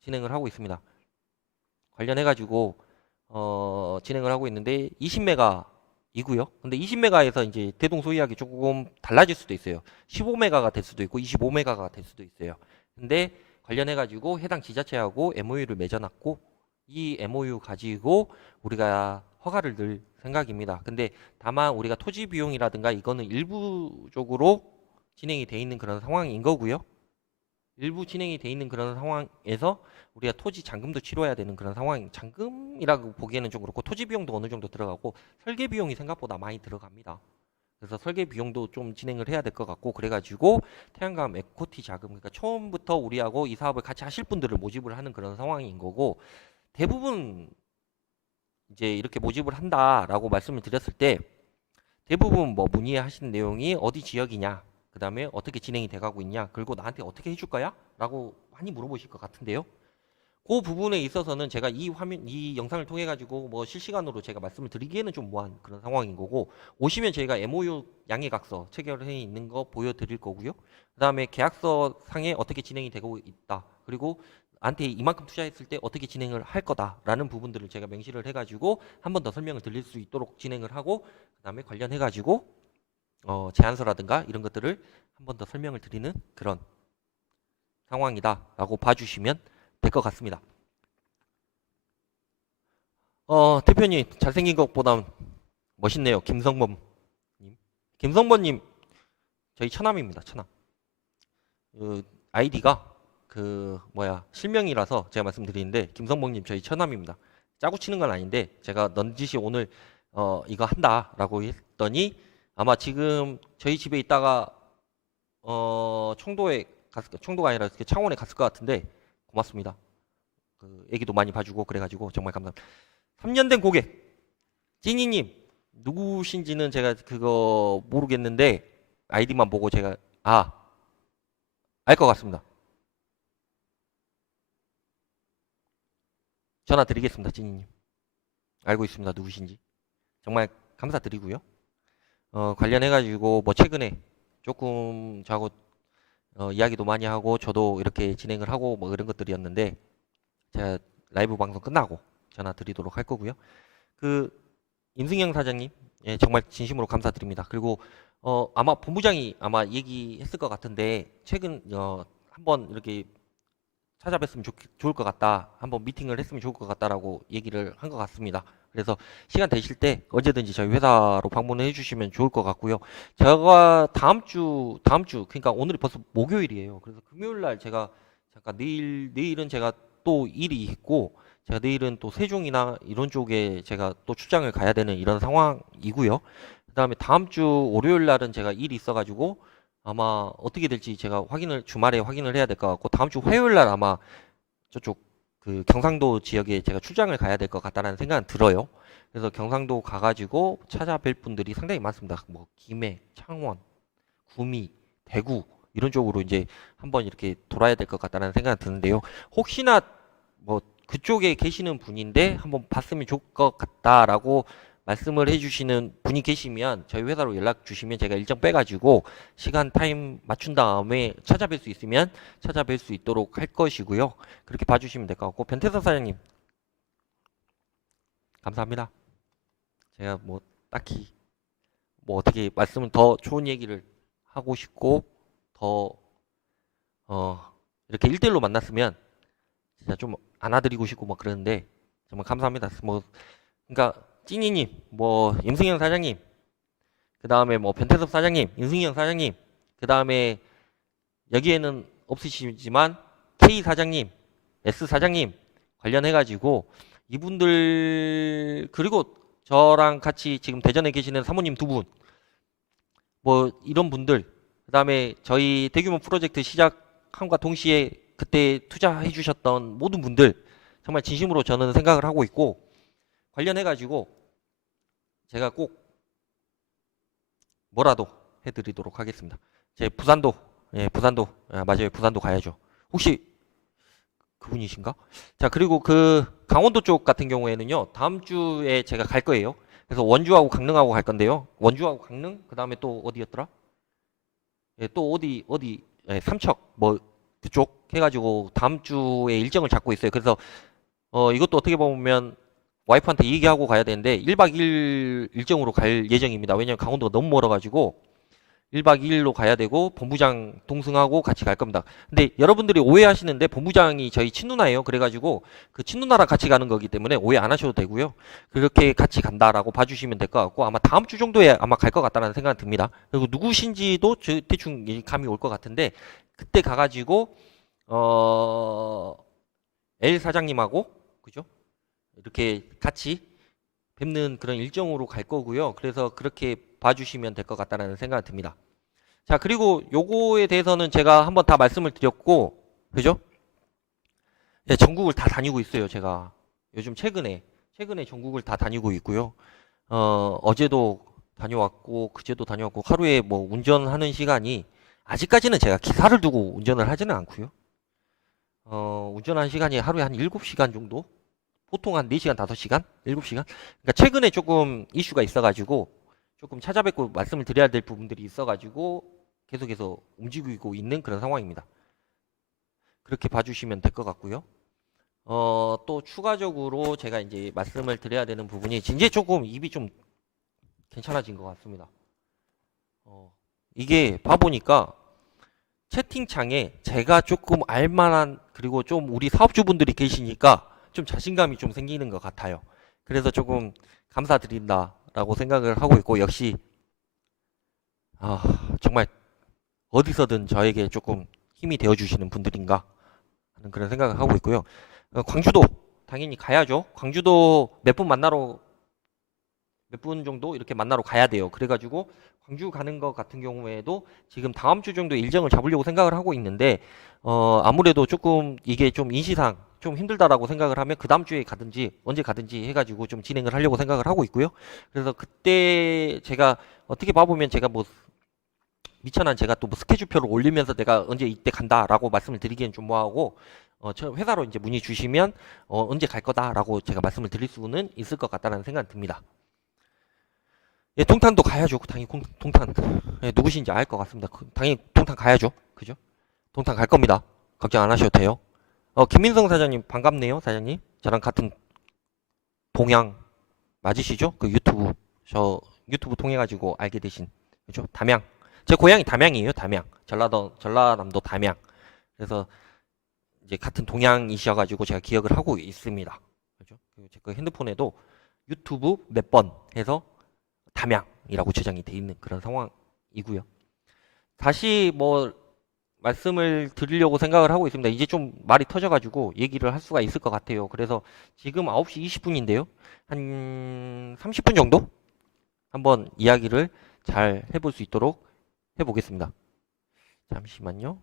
진행을 하고 있습니다. 관련해가지고 진행을 하고 있는데 20메가이고요. 근데 20메가에서 이제 대동소이하게 조금 달라질 수도 있어요. 15메가가 될 수도 있고 25메가가 될 수도 있어요. 근데 관련해가지고 해당 지자체하고 MOU를 맺어놨고 이 MOU 가지고 우리가 허가를 낼 생각입니다. 근데 다만 우리가 토지 비용이라든가 이거는 일부적으로 진행이 돼 있는 그런 상황인 거고요. 일부 진행이 돼 있는 그런 상황에서 우리가 토지 잔금도 치러야 되는 그런 상황, 잔금이라고 보기에는 좀 그렇고 토지 비용도 어느 정도 들어가고 설계 비용이 생각보다 많이 들어갑니다. 그래서 설계 비용도 좀 진행을 해야 될 것 같고 그래가지고 태양광 에코티 자금 그러니까 처음부터 우리하고 이 사업을 같이 하실 분들을 모집을 하는 그런 상황인 거고 대부분 이제 이렇게 모집을 한다라고 말씀을 드렸을 때 대부분 뭐 문의하시는 내용이 어디 지역이냐 그 다음에 어떻게 진행이 돼가고 있냐 그리고 나한테 어떻게 해줄 거야? 라고 많이 물어보실 것 같은데요. 그 부분에 있어서는 제가 이 영상을 통해 가지고 뭐 실시간으로 제가 말씀을 드리기에는 좀 뭐한 그런 상황인 거고 오시면 저희가 MOU 양해각서 체결해 있는 거 보여드릴 거고요. 그 다음에 계약서 상에 어떻게 진행이 되고 있다. 그리고 나한테 이만큼 투자했을 때 어떻게 진행을 할 거다라는 부분들을 제가 명시를 해가지고 한 번 더 설명을 드릴 수 있도록 진행을 하고 그 다음에 관련해가지고 제안서라든가 이런 것들을 한 번 더 설명을 드리는 그런 상황이다라고 봐주시면 될 것 같습니다. 대표님 잘생긴 것보다 멋있네요. 김성범님. 김성범님 저희 처남입니다. 처남. 그 아이디가 그 뭐야 실명이라서 제가 말씀드리는데 김성범님 저희 처남입니다. 짜고 치는 건 아닌데 제가 넌지시 오늘 이거 한다라고 했더니 아마 지금 저희 집에 있다가 청도가 아니라 그 창원에 갔을 것 같은데 고맙습니다. 그 애기도 많이 봐주고 그래가지고 정말 감사합니다. 3년 된 고객 찐이님 누구신지는 제가 그거 모르겠는데 아이디만 보고 제가 알 것 같습니다. 전화 드리겠습니다. 찐이님 알고 있습니다. 누구신지 정말 감사드리고요. 관련해가지고 뭐 최근에 조금 저하고 이야기도 많이 하고 저도 이렇게 진행을 하고 뭐 이런 것들이었는데 제가 라이브 방송 끝나고 전화 드리도록 할 거고요. 그 임승영 사장님, 예, 정말 진심으로 감사드립니다. 그리고 아마 본부장이 아마 얘기했을 것 같은데 최근 한번 이렇게 찾아뵀으면 좋을 것 같다. 한번 미팅을 했으면 좋을 것 같다라고 얘기를 한 것 같습니다. 그래서 시간 되실 때 언제든지 저희 회사로 방문해 주시면 좋을 것 같고요. 제가 다음 주 그러니까 오늘이 벌써 목요일이에요. 그래서 금요일 날 제가 잠깐 내일은 제가 또 일이 있고 제가 내일은 또 세종이나 이런 쪽에 제가 또 출장을 가야 되는 이런 상황이고요. 그다음에 다음 주 월요일 날은 제가 일이 있어가지고 아마 어떻게 될지 제가 주말에 확인을 해야 될 것 같고 다음 주 화요일 날 아마 저쪽 그 경상도 지역에 제가 출장을 가야 될 것 같다는 생각은 들어요. 그래서 경상도 가가지고 찾아뵐 분들이 상당히 많습니다. 뭐 김해, 창원, 구미, 대구 이런 쪽으로 이제 한번 이렇게 돌아야 될 것 같다는 생각이 드는데요. 혹시나 뭐 그쪽에 계시는 분인데 한번 봤으면 좋을 것 같다라고 말씀을 해주시는 분이 계시면 저희 회사로 연락 주시면 제가 일정 빼가지고 시간 타임 맞춘 다음에 찾아뵐 수 있으면 찾아뵐 수 있도록 할 것이고요. 그렇게 봐주시면 될 것 같고 변태서 사장님 감사합니다. 제가 뭐 딱히 뭐 어떻게 말씀은 더 좋은 얘기를 하고 싶고 더 이렇게 1대1로 만났으면 진짜 좀 안아드리고 싶고 뭐 그러는데 정말 감사합니다. 뭐 그러니까 찐이님, 뭐 임승현 사장님, 그 다음에 뭐 변태섭 사장님, 윤승현 사장님, 그 다음에 여기에는 없으시지만 K 사장님, S 사장님 관련해가지고 이분들 그리고 저랑 같이 지금 대전에 계시는 사모님 두 분, 뭐 이런 분들, 그 다음에 저희 대규모 프로젝트 시작함과 동시에 그때 투자해 주셨던 모든 분들 정말 진심으로 저는 생각을 하고 있고 관련해가지고 제가 꼭 뭐라도 해드리도록 하겠습니다. 제 부산도, 예, 부산도, 아, 맞아요, 부산도 가야죠. 혹시 그분이신가? 자, 그리고 그 강원도 쪽 같은 경우에는요, 다음 주에 제가 갈 거예요. 그래서 원주하고 강릉하고 갈 건데요. 원주하고 강릉, 그 다음에 또 어디였더라? 예, 또 어디, 예, 삼척, 뭐, 그쪽 해가지고 다음 주에 일정을 잡고 있어요. 그래서, 이것도 어떻게 보면 와이프한테 얘기하고 가야 되는데, 1박 2일 일정으로 갈 예정입니다. 왜냐면 강원도가 너무 멀어가지고, 1박 2일로 가야 되고 본부장 동승하고 같이 갈 겁니다. 근데 여러분들이 오해하시는데 본부장이 저희 친누나예요. 그래가지고 그 친누나랑 같이 가는 거기 때문에 오해 안 하셔도 되고요. 그렇게 같이 간다라고 봐주시면 될 것 같고 아마 다음 주 정도에 아마 갈 것 같다는 생각이 듭니다. 그리고 누구신지도 대충 감이 올 것 같은데 그때 가가지고 L 사장님하고 그죠? 이렇게 같이 뵙는 그런 일정으로 갈 거고요. 그래서 그렇게 봐주시면 될 것 같다는 생각이 듭니다. 자, 그리고 요거에 대해서는 제가 한번 다 말씀을 드렸고, 그죠? 네, 전국을 다 다니고 있어요, 제가. 요즘 최근에 전국을 다 다니고 있고요. 어제도 다녀왔고, 그제도 다녀왔고, 하루에 뭐 운전하는 시간이, 아직까지는 제가 기사를 두고 운전을 하지는 않고요. 운전하는 시간이 하루에 한 7시간 정도? 보통 한 4시간, 5시간? 7시간? 그러니까 최근에 조금 이슈가 있어가지고 조금 찾아뵙고 말씀을 드려야 될 부분들이 있어가지고 계속해서 움직이고 있는 그런 상황입니다. 그렇게 봐주시면 될 것 같고요. 또 추가적으로 제가 이제 말씀을 드려야 되는 부분이 이제 조금 입이 좀 괜찮아진 것 같습니다. 이게 봐보니까 채팅창에 제가 조금 알만한 그리고 좀 우리 사업주분들이 계시니까 좀 자신감이 좀 생기는 것 같아요. 그래서 조금 감사드린다라고 생각을 하고 있고 역시 정말 어디서든 저에게 조금 힘이 되어 주시는 분들인가 하는 그런 생각을 하고 있고요. 광주도 당연히 가야죠. 광주도 몇 분 정도 이렇게 만나러 가야 돼요. 그래가지고 광주 가는 것 같은 경우에도 지금 다음 주 정도 일정을 잡으려고 생각을 하고 있는데 아무래도 조금 이게 좀 인시상 좀 힘들다라고 생각을 하면 그 다음 주에 가든지 언제 가든지 해가지고 좀 진행을 하려고 생각을 하고 있고요. 그래서 그때 제가 어떻게 봐보면 제가 뭐 미천한 제가 또 뭐 스케줄표를 올리면서 내가 언제 이때 간다라고 말씀을 드리기엔 좀 뭐하고 저 회사로 이제 문의 주시면 언제 갈 거다라고 제가 말씀을 드릴 수는 있을 것 같다는 생각이 듭니다. 예, 동탄도 가야죠. 당연히 동탄. 예, 누구신지 알 것 같습니다. 당연히 동탄 가야죠. 그죠? 동탄 갈 겁니다. 걱정 안 하셔도 돼요. 김민성 사장님 반갑네요. 사장님. 저랑 같은 동양 맞으시죠? 그 저 유튜브 통해 가지고 알게 되신 그죠? 담양. 제 고향이 담양이에요. 담양. 전라남도 담양. 그래서 이제 같은 동양이셔가지고 제가 기억을 하고 있습니다. 그죠? 그리고 제 그 핸드폰에도 유튜브 몇 번 해서 담양이라고 저장이 돼 있는 그런 상황이고요. 다시 뭐 말씀을 드리려고 생각을 하고 있습니다. 이제 좀 말이 터져가지고 얘기를 할 수가 있을 것 같아요. 그래서 지금 9시 20분인데요. 한 30분 정도 한번 이야기를 잘 해볼 수 있도록 해보겠습니다. 잠시만요.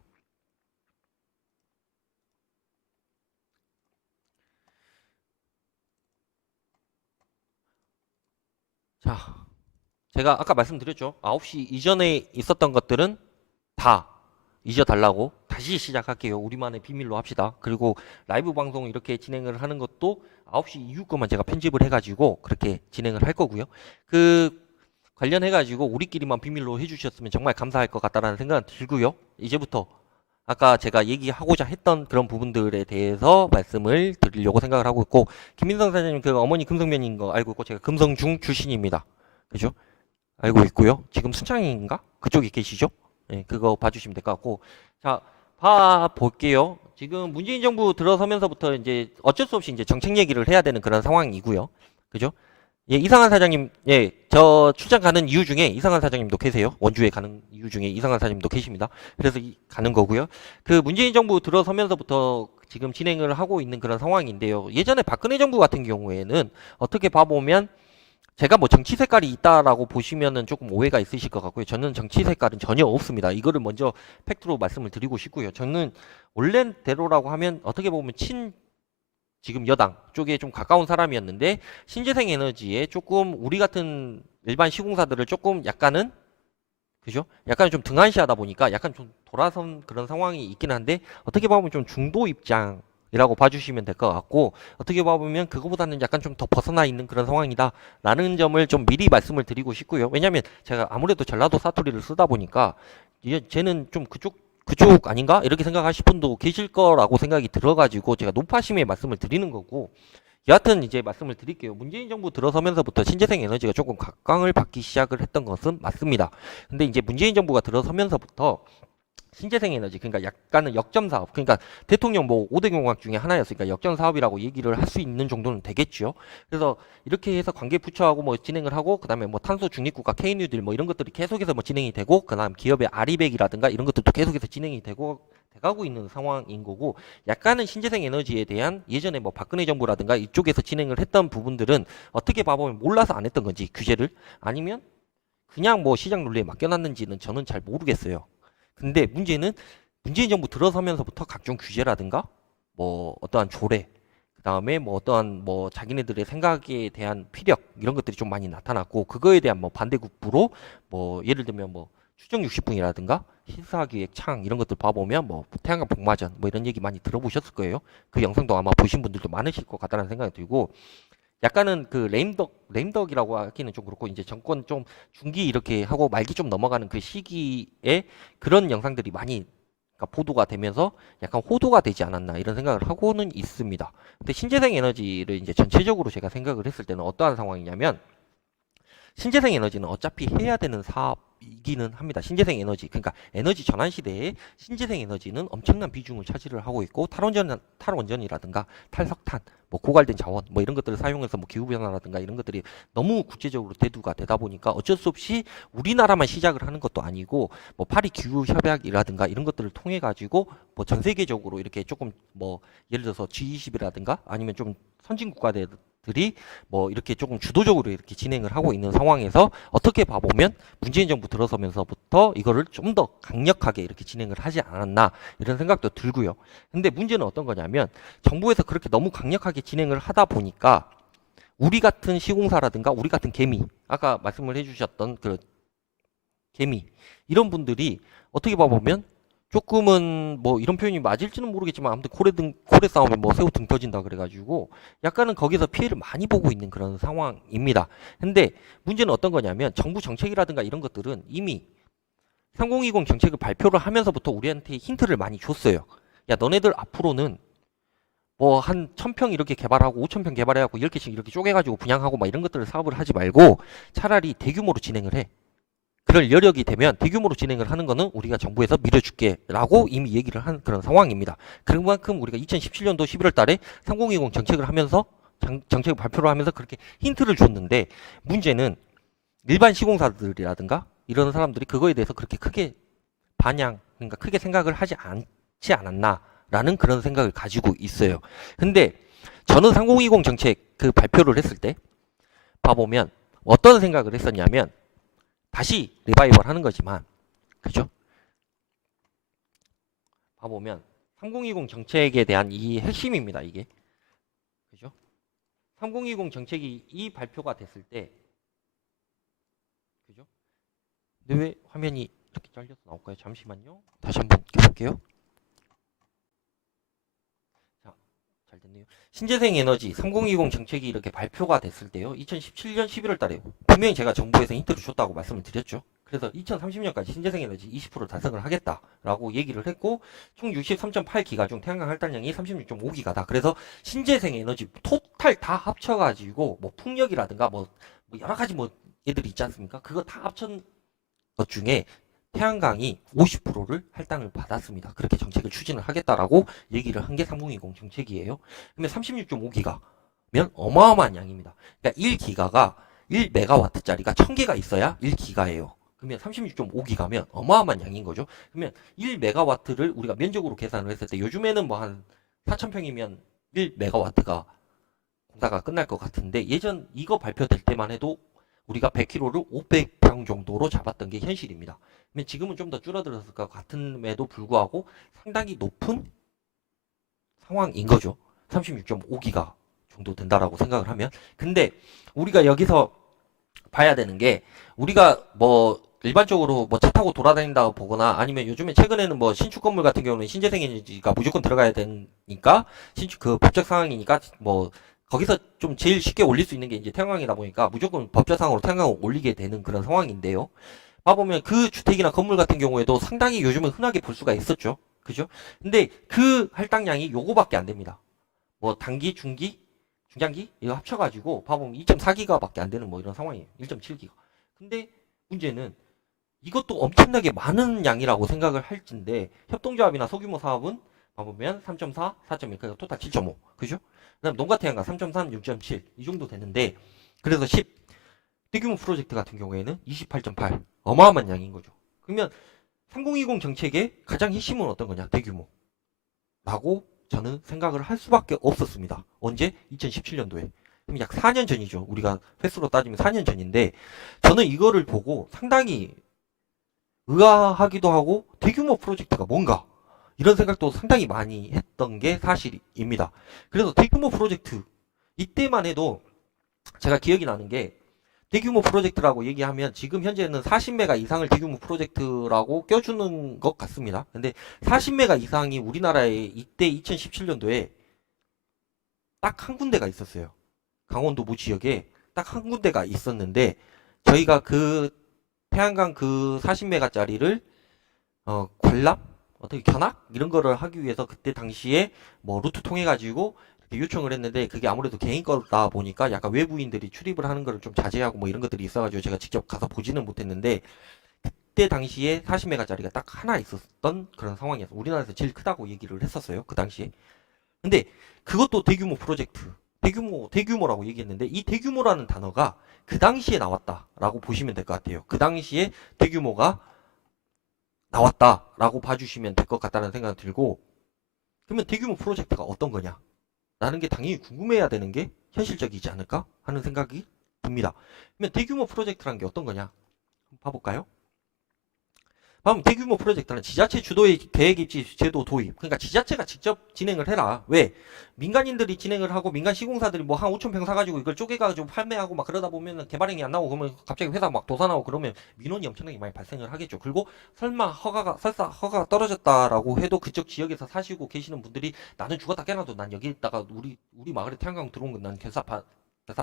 자, 제가 아까 말씀드렸죠. 9시 이전에 있었던 것들은 다 잊어달라고 다시 시작할게요. 우리만의 비밀로 합시다. 그리고 라이브 방송 이렇게 진행을 하는 것도 9시 이후 것만 제가 편집을 해가지고 그렇게 진행을 할 거고요. 그 관련해가지고 우리끼리만 비밀로 해주셨으면 정말 감사할 것 같다라는 생각은 들고요. 이제부터 아까 제가 얘기하고자 했던 그런 부분들에 대해서 말씀을 드리려고 생각을 하고 있고 김민성 사장님 그 어머니 금성면인 거 알고 있고 제가 금성중 출신입니다. 그죠? 알고 있고요. 지금 순창인가? 그쪽에 계시죠? 네, 그거 봐주시면 될 것 같고. 자, 봐 볼게요. 지금 문재인 정부 들어서면서부터 이제 어쩔 수 없이 이제 정책 얘기를 해야 되는 그런 상황이고요. 그죠? 예, 이상한 사장님, 예, 저 출장 가는 이유 중에 이상한 사장님도 계세요. 원주에 가는 이유 중에 이상한 사장님도 계십니다. 그래서 가는 거고요. 그 문재인 정부 들어서면서부터 지금 진행을 하고 있는 그런 상황인데요. 예전에 박근혜 정부 같은 경우에는 어떻게 봐보면 제가 뭐 정치 색깔이 있다라고 보시면은 조금 오해가 있으실 것 같고요. 저는 정치 색깔은 전혀 없습니다. 이거를 먼저 팩트로 말씀을 드리고 싶고요. 저는 원래대로라고 하면 어떻게 보면 지금 여당 쪽에 좀 가까운 사람이었는데 신재생 에너지에 조금 우리 같은 일반 시공사들을 조금 약간은 그죠? 약간 좀 등한시하다 보니까 약간 좀 돌아선 그런 상황이 있긴 한데 어떻게 보면 좀 중도 입장이라고 봐주시면 될 것 같고 어떻게 보면 그거보다는 약간 좀 더 벗어나 있는 그런 상황이다라는 점을 좀 미리 말씀을 드리고 싶고요. 왜냐하면 제가 아무래도 전라도 사투리를 쓰다 보니까 쟤는 좀 그쪽 아닌가? 이렇게 생각하실 분도 계실 거라고 생각이 들어가지고 제가 높아심에 말씀을 드리는 거고 여하튼 이제 말씀을 드릴게요. 문재인 정부 들어서면서부터 신재생 에너지가 조금 각광을 받기 시작을 했던 것은 맞습니다. 근데 이제 문재인 정부가 들어서면서부터 신재생 에너지 그러니까 약간은 역점 사업 그러니까 대통령 뭐 5대 공약 중에 하나였으니까 역점 사업이라고 얘기를 할 수 있는 정도는 되겠죠. 그래서 이렇게 해서 관계 부처하고 뭐 진행을 하고 그다음에 뭐 탄소 중립국가 K뉴딜 뭐 이런 것들이 계속해서 뭐 진행이 되고 그다음 기업의 아리백이라든가 이런 것들도 계속해서 진행이 되고 돼가고 있는 상황인 거고 약간은 신재생 에너지에 대한 예전에 뭐 박근혜 정부라든가 이쪽에서 진행을 했던 부분들은 어떻게 봐보면 몰라서 안 했던 건지 규제를 아니면 그냥 뭐 시장 논리에 맡겨놨는지는 저는 잘 모르겠어요. 근데 문제는 문재인 정부 들어서면서부터 각종 규제라든가 뭐 어떠한 조례 그다음에 뭐 어떠한 뭐 자기네들의 생각에 대한 피력 이런 것들이 좀 많이 나타났고 그거에 대한 뭐 반대급부로 뭐 예를 들면 뭐 추정 60분이라든가 시사기획 창 이런 것들 봐보면 뭐 태양광 복마전 뭐 이런 얘기 많이 들어보셨을 거예요. 그 영상도 아마 보신 분들도 많으실 것 같다는 생각이 들고 약간은 그 레임덕이라고 하기는 좀 그렇고 이제 정권 좀 중기 이렇게 하고 말기 좀 넘어가는 그 시기에 그런 영상들이 많이 그러니까 보도가 되면서 약간 호도가 되지 않았나 이런 생각을 하고는 있습니다. 근데 신재생 에너지를 이제 전체적으로 제가 생각을 했을 때는 어떠한 상황이냐면 신재생 에너지는 어차피 해야 되는 사업이기는 합니다. 신재생 에너지, 그러니까 에너지 전환 시대에 신재생 에너지는 엄청난 비중을 차지를 하고 있고 탈원전이라든가 탈석탄, 뭐 고갈된 자원, 뭐 이런 것들을 사용해서 뭐 기후 변화라든가 이런 것들이 너무 국제적으로 대두가 되다 보니까 어쩔 수 없이 우리나라만 시작을 하는 것도 아니고 뭐 파리 기후 협약이라든가 이런 것들을 통해 가지고 뭐 전 세계적으로 이렇게 조금 뭐 예를 들어서 G20이라든가 아니면 좀 선진 국가들 들이 뭐 이렇게 조금 주도적으로 이렇게 진행을 하고 있는 상황에서 어떻게 봐보면 문재인 정부 들어서면서부터 이거를 좀 더 강력하게 이렇게 진행을 하지 않았나 이런 생각도 들고요. 근데 문제는 어떤 거냐면 정부에서 그렇게 너무 강력하게 진행을 하다 보니까 우리 같은 시공사라든가 우리 같은 개미 아까 말씀을 해주셨던 그 개미 이런 분들이 어떻게 봐보면 조금은 뭐 이런 표현이 맞을지는 모르겠지만 아무튼 고래 싸움에 뭐 새우 등 터진다 그래가지고 약간은 거기서 피해를 많이 보고 있는 그런 상황입니다. 근데 문제는 어떤 거냐면 정부 정책이라든가 이런 것들은 이미 3020 정책을 발표를 하면서부터 우리한테 힌트를 많이 줬어요. 야 너네들 앞으로는 뭐 한 1000평 이렇게 개발하고 5000평 개발해갖고 이렇게씩 이렇게 쪼개가지고 분양하고 막 이런 것들을 사업을 하지 말고 차라리 대규모로 진행을 해. 그럴 여력이 되면 대규모로 진행을 하는 거는 우리가 정부에서 밀어줄게라고 이미 얘기를 한 그런 상황입니다. 그만큼 우리가 2017년도 11월 달에 3020 정책을 하면서 정책을 발표를 하면서 그렇게 힌트를 줬는데 문제는 일반 시공사들이라든가 이런 사람들이 그거에 대해서 그렇게 크게 그러니까 크게 생각을 하지 않지 않았나라는 그런 생각을 가지고 있어요. 근데 저는 3020 정책 그 발표를 했을 때 봐보면 어떤 생각을 했었냐면 다시 리바이벌 하는 거지만 그죠? 봐보면 3020 정책에 대한 이 핵심입니다. 이게 그죠? 3020 정책이 이 발표가 됐을 때 그죠? 근데 왜 화면이 이렇게 잘려서 나올까요? 잠시만요. 다시 한번 켜볼게요. 자, 잘 됐네요. 신재생 에너지 3020 정책이 이렇게 발표가 됐을 때요. 2017년 11월 달에 분명히 제가 정부에서 힌트를 줬다고 말씀을 드렸죠. 그래서 2030년까지 신재생 에너지 20% 달성을 하겠다라고 얘기를 했고 총 63.8기가 중 태양광 할당량이 36.5기가다. 그래서 신재생 에너지 토탈 다 합쳐가지고 뭐 풍력이라든가 뭐 여러 가지 뭐 애들이 있지 않습니까? 그거 다 합친 것 중에 태양광이 50%를 할당을 받았습니다. 그렇게 정책을 추진을 하겠다라고 얘기를 한 게 3020 정책이에요. 그러면 36.5기가면 어마어마한 양입니다. 그러니까 1기가가 1메가와트짜리가 1000개가 있어야 1기가예요. 그러면 36.5기가면 어마어마한 양인 거죠. 그러면 1메가와트를 우리가 면적으로 계산을 했을 때 요즘에는 뭐 한 4000평이면 1메가와트가 공사가 끝날 것 같은데 예전 이거 발표될 때만 해도 우리가 100kg를 500평 정도로 잡았던 게 현실입니다. 그러면 지금은 좀 더 줄어들었을 것 같음에도 불구하고 상당히 높은 상황인 거죠. 36.5기가 정도 된다라고 생각을 하면. 근데 우리가 여기서 봐야 되는 게 우리가 뭐 일반적으로 뭐 차 타고 돌아다닌다 보거나 아니면 요즘에 최근에는 뭐 신축 건물 같은 경우는 신재생 에너지가 무조건 들어가야 되니까 신축 그 법적 상황이니까 뭐 거기서 좀 제일 쉽게 올릴 수 있는 게 이제 태양광이다 보니까 무조건 법적상으로 태양광을 올리게 되는 그런 상황인데요. 봐보면 그 주택이나 건물 같은 경우에도 상당히 요즘은 흔하게 볼 수가 있었죠. 그죠? 근데 그 할당량이 요거밖에 안 됩니다. 뭐 단기, 중기, 중장기 이거 합쳐가지고 봐보면 2.4기가밖에 안 되는 뭐 이런 상황이에요. 1.7기가. 근데 문제는 이것도 엄청나게 많은 양이라고 생각을 할진데 협동조합이나 소규모 사업은 봐보면 3.4, 4.1, 그러니까 토탈 7.5, 그죠? 그다음 농가태양광 3.3, 6.7 이 정도 되는데 그래서 10 대규모 프로젝트 같은 경우에는 28.8 어마어마한 양인 거죠. 그러면 3020 정책의 가장 핵심은 어떤 거냐? 대규모라고 저는 생각을 할 수밖에 없었습니다. 언제? 2017년도에. 그럼 약 4년 전이죠. 우리가 횟수로 따지면 4년 전인데 저는 이거를 보고 상당히 의아하기도 하고 대규모 프로젝트가 뭔가 이런 생각도 상당히 많이 했던 게 사실입니다. 그래서 대규모 프로젝트 이때만 해도 제가 기억이 나는 게 대규모 프로젝트라고 얘기하면 지금 현재는 40메가 이상을 대규모 프로젝트라고 껴주는 것 같습니다. 근데 40메가 이상이 우리나라에 이때 2017년도에 딱 한 군데가 있었어요. 강원도 모 지역에 딱 한 군데가 있었는데 저희가 그 태양광 그 40메가짜리를 관람 어떻게 견학 이런 거를 하기 위해서 그때 당시에 뭐 루트 통해 가지고 요청을 했는데 그게 아무래도 개인 거다 보니까 약간 외부인들이 출입을 하는 거를 좀 자제하고 뭐 이런 것들이 있어가지고 제가 직접 가서 보지는 못했는데 그때 당시에 40메가짜리가 딱 하나 있었던 그런 상황이었어요. 우리나라에서 제일 크다고 얘기를 했었어요. 그 당시에. 근데 그것도 대규모 프로젝트, 대규모라고 얘기했는데 이 대규모라는 단어가 그 당시에 나왔다라고 보시면 될 것 같아요. 그 당시에 대규모가 나왔다라고 봐주시면 될 것 같다는 생각이 들고 그러면 대규모 프로젝트가 어떤 거냐? 라는 게 당연히 궁금해야 되는 게 현실적이지 않을까 하는 생각이 듭니다. 그러면 대규모 프로젝트라는 게 어떤 거냐? 한번 봐볼까요? 다음 대규모 프로젝트는 지자체 주도의 계획입지 제도 도입. 그러니까 지자체가 직접 진행을 해라. 왜? 민간인들이 진행을 하고 민간 시공사들이 뭐 한 5천 평 사가지고 이걸 쪼개가지고 판매하고 막 그러다 보면 개발행위 안 나오고 그러면 갑자기 회사 막 도산하고 그러면 민원이 엄청나게 많이 발생을 하겠죠. 그리고 설사 허가가 떨어졌다라고 해도 그쪽 지역에서 사시고 계시는 분들이 나는 죽었다 깨나도 난 여기 있다가 우리 마을에 태양광 들어온 건 난 결사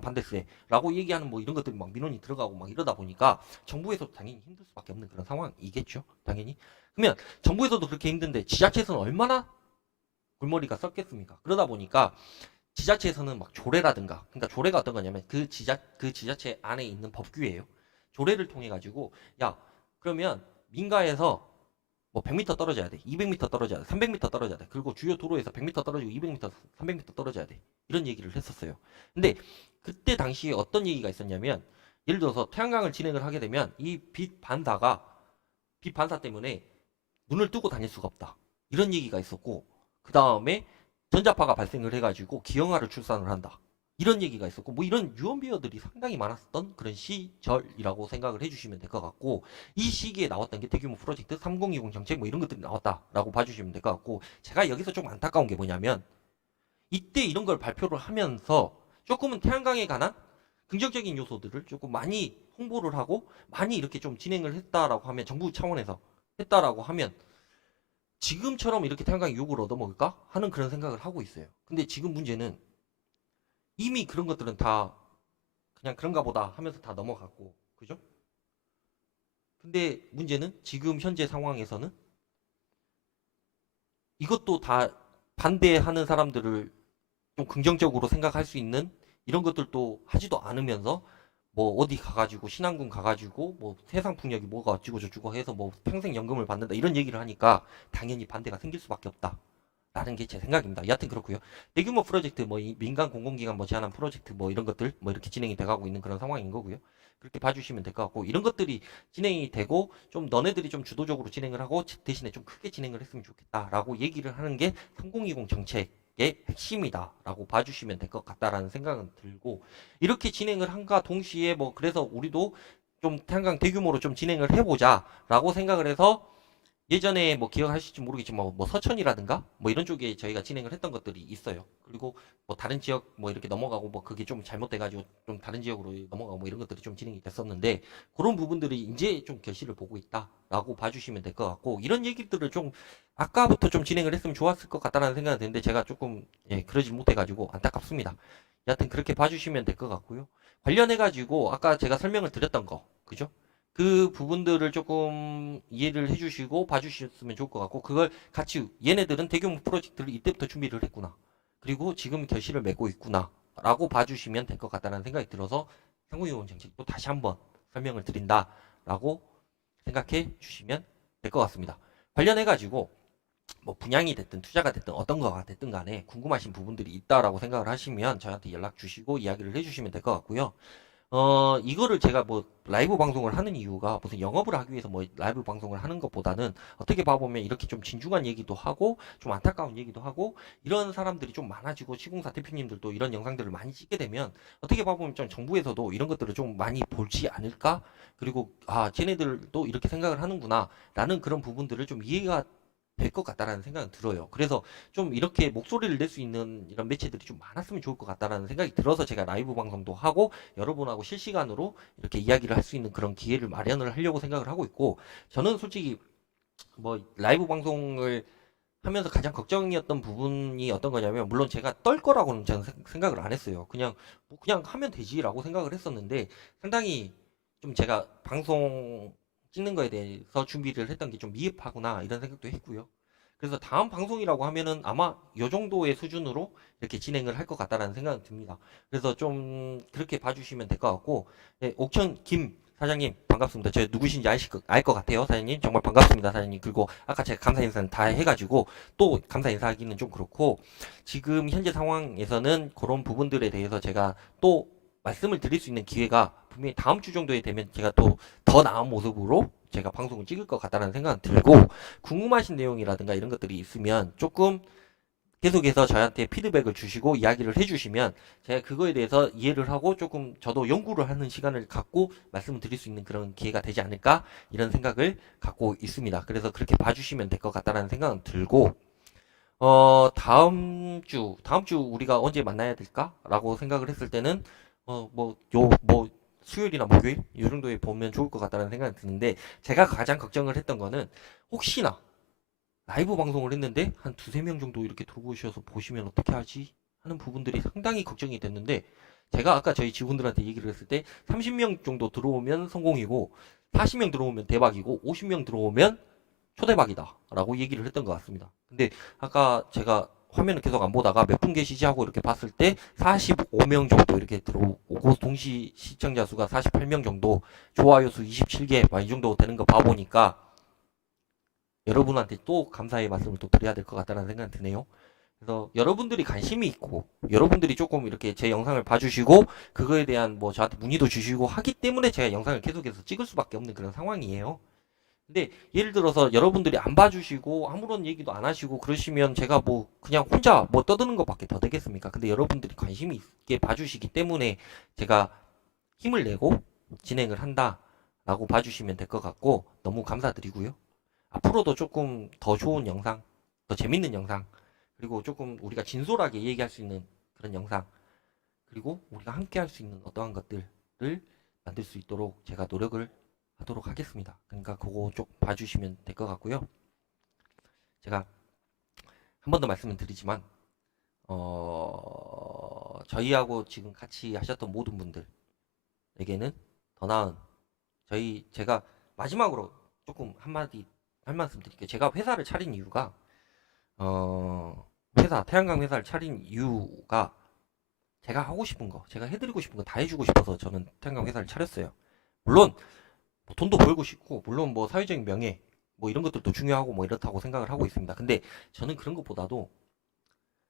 반대세라고 얘기하는 뭐 이런 것들이 막 민원이 들어가고 막 이러다 보니까 정부에서도 당연히 힘들 수밖에 없는 그런 상황이겠죠. 당연히. 그러면 정부에서도 그렇게 힘든데 지자체에서는 얼마나 골머리가 썩겠습니까? 그러다 보니까 지자체에서는 막 조례라든가 그러니까 조례가 어떤 거냐면 그 지자체 안에 있는 법규예요. 조례를 통해 가지고 야 그러면 민가에서 뭐 100m 떨어져야 돼. 200m 떨어져야 돼. 300m 떨어져야 돼. 그리고 주요 도로에서 100m 떨어지고 200m, 300m 떨어져야 돼. 이런 얘기를 했었어요. 근데 그때 당시에 어떤 얘기가 있었냐면 예를 들어서 태양광을 진행을 하게 되면 이 빛 반사 때문에 눈을 뜨고 다닐 수가 없다. 이런 얘기가 있었고 그 다음에 전자파가 발생을 해가지고 기형아를 출산을 한다. 이런 얘기가 있었고 뭐 이런 유언비어들이 상당히 많았던 그런 시절이라고 생각을 해주시면 될 것 같고 이 시기에 나왔던 게 대규모 프로젝트 3020 정책 뭐 이런 것들이 나왔다라고 봐주시면 될 것 같고 제가 여기서 좀 안타까운 게 뭐냐면 이때 이런 걸 발표를 하면서 조금은 태양광에 관한 긍정적인 요소들을 조금 많이 홍보를 하고 많이 이렇게 좀 진행을 했다라고 하면 정부 차원에서 했다라고 하면 지금처럼 이렇게 태양광 욕을 얻어먹을까 하는 그런 생각을 하고 있어요. 근데 지금 문제는 이미 그런 것들은 다 그냥 그런가 보다 하면서 다 넘어갔고 그죠? 근데 문제는 지금 현재 상황에서는 이것도 다 반대하는 사람들을 좀 긍정적으로 생각할 수 있는 이런 것들도 하지도 않으면서 뭐 어디 가가지고 신안군 가가지고 뭐 세상 풍력이 뭐가 어찌고 저쩌고 해서 뭐 평생 연금을 받는다 이런 얘기를 하니까 당연히 반대가 생길 수밖에 없다. 라는 게 제 생각입니다. 여하튼 그렇고요. 대규모 프로젝트 뭐 민간 공공기관 뭐 제한한 프로젝트 뭐 이런 것들 뭐 이렇게 진행이 돼가고 있는 그런 상황인 거고요. 그렇게 봐주시면 될 것 같고 이런 것들이 진행이 되고 좀 너네들이 좀 주도적으로 진행을 하고 대신에 좀 크게 진행을 했으면 좋겠다라고 얘기를 하는 게 3020 정책의 핵심이다라고 봐주시면 될 것 같다라는 생각은 들고 이렇게 진행을 한가 동시에 뭐 그래서 우리도 좀 태양광 대규모로 좀 진행을 해보자라고 생각을 해서 예전에 뭐 기억하실지 모르겠지만 뭐 서천이라든가 뭐 이런 쪽에 저희가 진행을 했던 것들이 있어요. 그리고 뭐 다른 지역 뭐 이렇게 넘어가고 뭐 그게 좀 잘못돼가지고 좀 다른 지역으로 넘어가고 뭐 이런 것들이 좀 진행이 됐었는데 그런 부분들이 이제 좀 결실을 보고 있다라고 봐주시면 될 것 같고 이런 얘기들을 좀 아까부터 좀 진행을 했으면 좋았을 것 같다라는 생각이 드는데 제가 조금 그러지 못해가지고 안타깝습니다. 여하튼 그렇게 봐주시면 될 것 같고요. 관련해가지고 아까 제가 설명을 드렸던 거 그죠? 그 부분들을 조금 이해를 해주시고 봐주셨으면 좋을 것 같고 그걸 같이 얘네들은 대규모 프로젝트를 이때부터 준비를 했구나 그리고 지금 결실을 맺고 있구나 라고 봐주시면 될 것 같다는 생각이 들어서 상호이원 정책도 다시 한번 설명을 드린다라고 생각해 주시면 될 것 같습니다. 관련해 가지고 뭐 분양이 됐든 투자가 됐든 어떤 거가 됐든 간에 궁금하신 부분들이 있다라고 생각을 하시면 저한테 연락 주시고 이야기를 해주시면 될 것 같고요. 이거를 제가 뭐 라이브 방송을 하는 이유가 무슨 영업을 하기 위해서 뭐 라이브 방송을 하는 것보다는 어떻게 봐보면 이렇게 좀 진중한 얘기도 하고 좀 안타까운 얘기도 하고 이런 사람들이 좀 많아지고 시공사 대표님들도 이런 영상들을 많이 찍게 되면 어떻게 봐보면 좀 정부에서도 이런 것들을 좀 많이 보지 않을까? 그리고 아, 쟤네들도 이렇게 생각을 하는구나 라는 그런 부분들을 좀 이해가 될 것 같다라는 생각은 들어요. 그래서 좀 이렇게 목소리를 낼 수 있는 이런 매체들이 좀 많았으면 좋을 것 같다라는 생각이 들어서 제가 라이브 방송도 하고 여러분하고 실시간으로 이렇게 이야기를 할 수 있는 그런 기회를 마련을 하려고 생각을 하고 있고 저는 솔직히 뭐 라이브 방송을 하면서 가장 걱정이었던 부분이 어떤 거냐면 물론 제가 떨 거라고는 저는 생각을 안 했어요. 그냥 뭐 그냥 하면 되지라고 생각을 했었는데 상당히 좀 제가 방송 찍는 거에 대해서 준비를 했던 게 좀 미흡하구나 이런 생각도 했고요. 그래서 다음 방송이라고 하면은 아마 요 정도의 수준으로 이렇게 진행을 할 것 같다라는 생각이 듭니다. 그래서 좀 그렇게 봐주시면 될 것 같고 네, 옥천 김 사장님 반갑습니다. 저 누구신지 알 것 같아요, 사장님. 정말 반갑습니다, 사장님. 그리고 아까 제가 감사 인사는 다 해가지고 또 감사 인사하기는 좀 그렇고 지금 현재 상황에서는 그런 부분들에 대해서 제가 또 말씀을 드릴 수 있는 기회가 분명히 다음 주 정도에 되면 제가 또 더 나은 모습으로 제가 방송을 찍을 것 같다는 생각은 들고 궁금하신 내용이라든가 이런 것들이 있으면 조금 계속해서 저한테 피드백을 주시고 이야기를 해주시면 제가 그거에 대해서 이해를 하고 조금 저도 연구를 하는 시간을 갖고 말씀을 드릴 수 있는 그런 기회가 되지 않을까 이런 생각을 갖고 있습니다. 그래서 그렇게 봐주시면 될 것 같다는 생각은 들고 다음 주 우리가 언제 만나야 될까라고 생각을 했을 때는 뭐 수요일이나 목요일 이 정도에 보면 좋을 것 같다는 생각이 드는데 제가 가장 걱정을 했던 거는 혹시나 라이브 방송을 했는데 한 두세 명 정도 이렇게 들어오셔서 보시면 어떻게 하지? 하는 부분들이 상당히 걱정이 됐는데 제가 아까 저희 직원들한테 얘기를 했을 때 30명 정도 들어오면 성공이고 40명 들어오면 대박이고 50명 들어오면 초대박이다 라고 얘기를 했던 것 같습니다. 근데 아까 제가 화면을 계속 안 보다가 몇 분 계시지 하고 이렇게 봤을 때 45명 정도 이렇게 들어오고 동시 시청자 수가 48명 정도 좋아요 수 27개 이 정도 되는 거 봐보니까 여러분한테 또 감사의 말씀을 또 드려야 될 것 같다는 생각이 드네요. 그래서 여러분들이 관심이 있고 여러분들이 조금 이렇게 제 영상을 봐주시고 그거에 대한 뭐 저한테 문의도 주시고 하기 때문에 제가 영상을 계속해서 찍을 수밖에 없는 그런 상황이에요. 근데 예를 들어서 여러분들이 안 봐주시고 아무런 얘기도 안 하시고 그러시면 제가 뭐 그냥 혼자 뭐 떠드는 것밖에 더 되겠습니까? 근데 여러분들이 관심이 있게 봐주시기 때문에 제가 힘을 내고 진행을 한다라고 봐주시면 될 것 같고 너무 감사드리고요. 앞으로도 조금 더 좋은 영상, 더 재밌는 영상, 그리고 조금 우리가 진솔하게 얘기할 수 있는 그런 영상, 그리고 우리가 함께 할 수 있는 어떠한 것들을 만들 수 있도록 제가 노력을 하도록 하겠습니다. 그러니까 그거 좀 봐주시면 될 것 같고요. 제가 한 번 더 말씀을 드리지만, 저희하고 지금 같이 하셨던 모든 분들에게는 더 나은 제가 마지막으로 조금 한 말씀 드릴게요. 제가 회사를 차린 이유가 태양광 회사를 차린 이유가 제가 하고 싶은 거, 제가 해드리고 싶은 거 다 해주고 싶어서 저는 태양광 회사를 차렸어요. 물론 뭐 돈도 벌고 싶고, 물론 뭐 사회적인 명예, 뭐 이런 것들도 중요하고 뭐 이렇다고 생각을 하고 있습니다. 근데 저는 그런 것보다도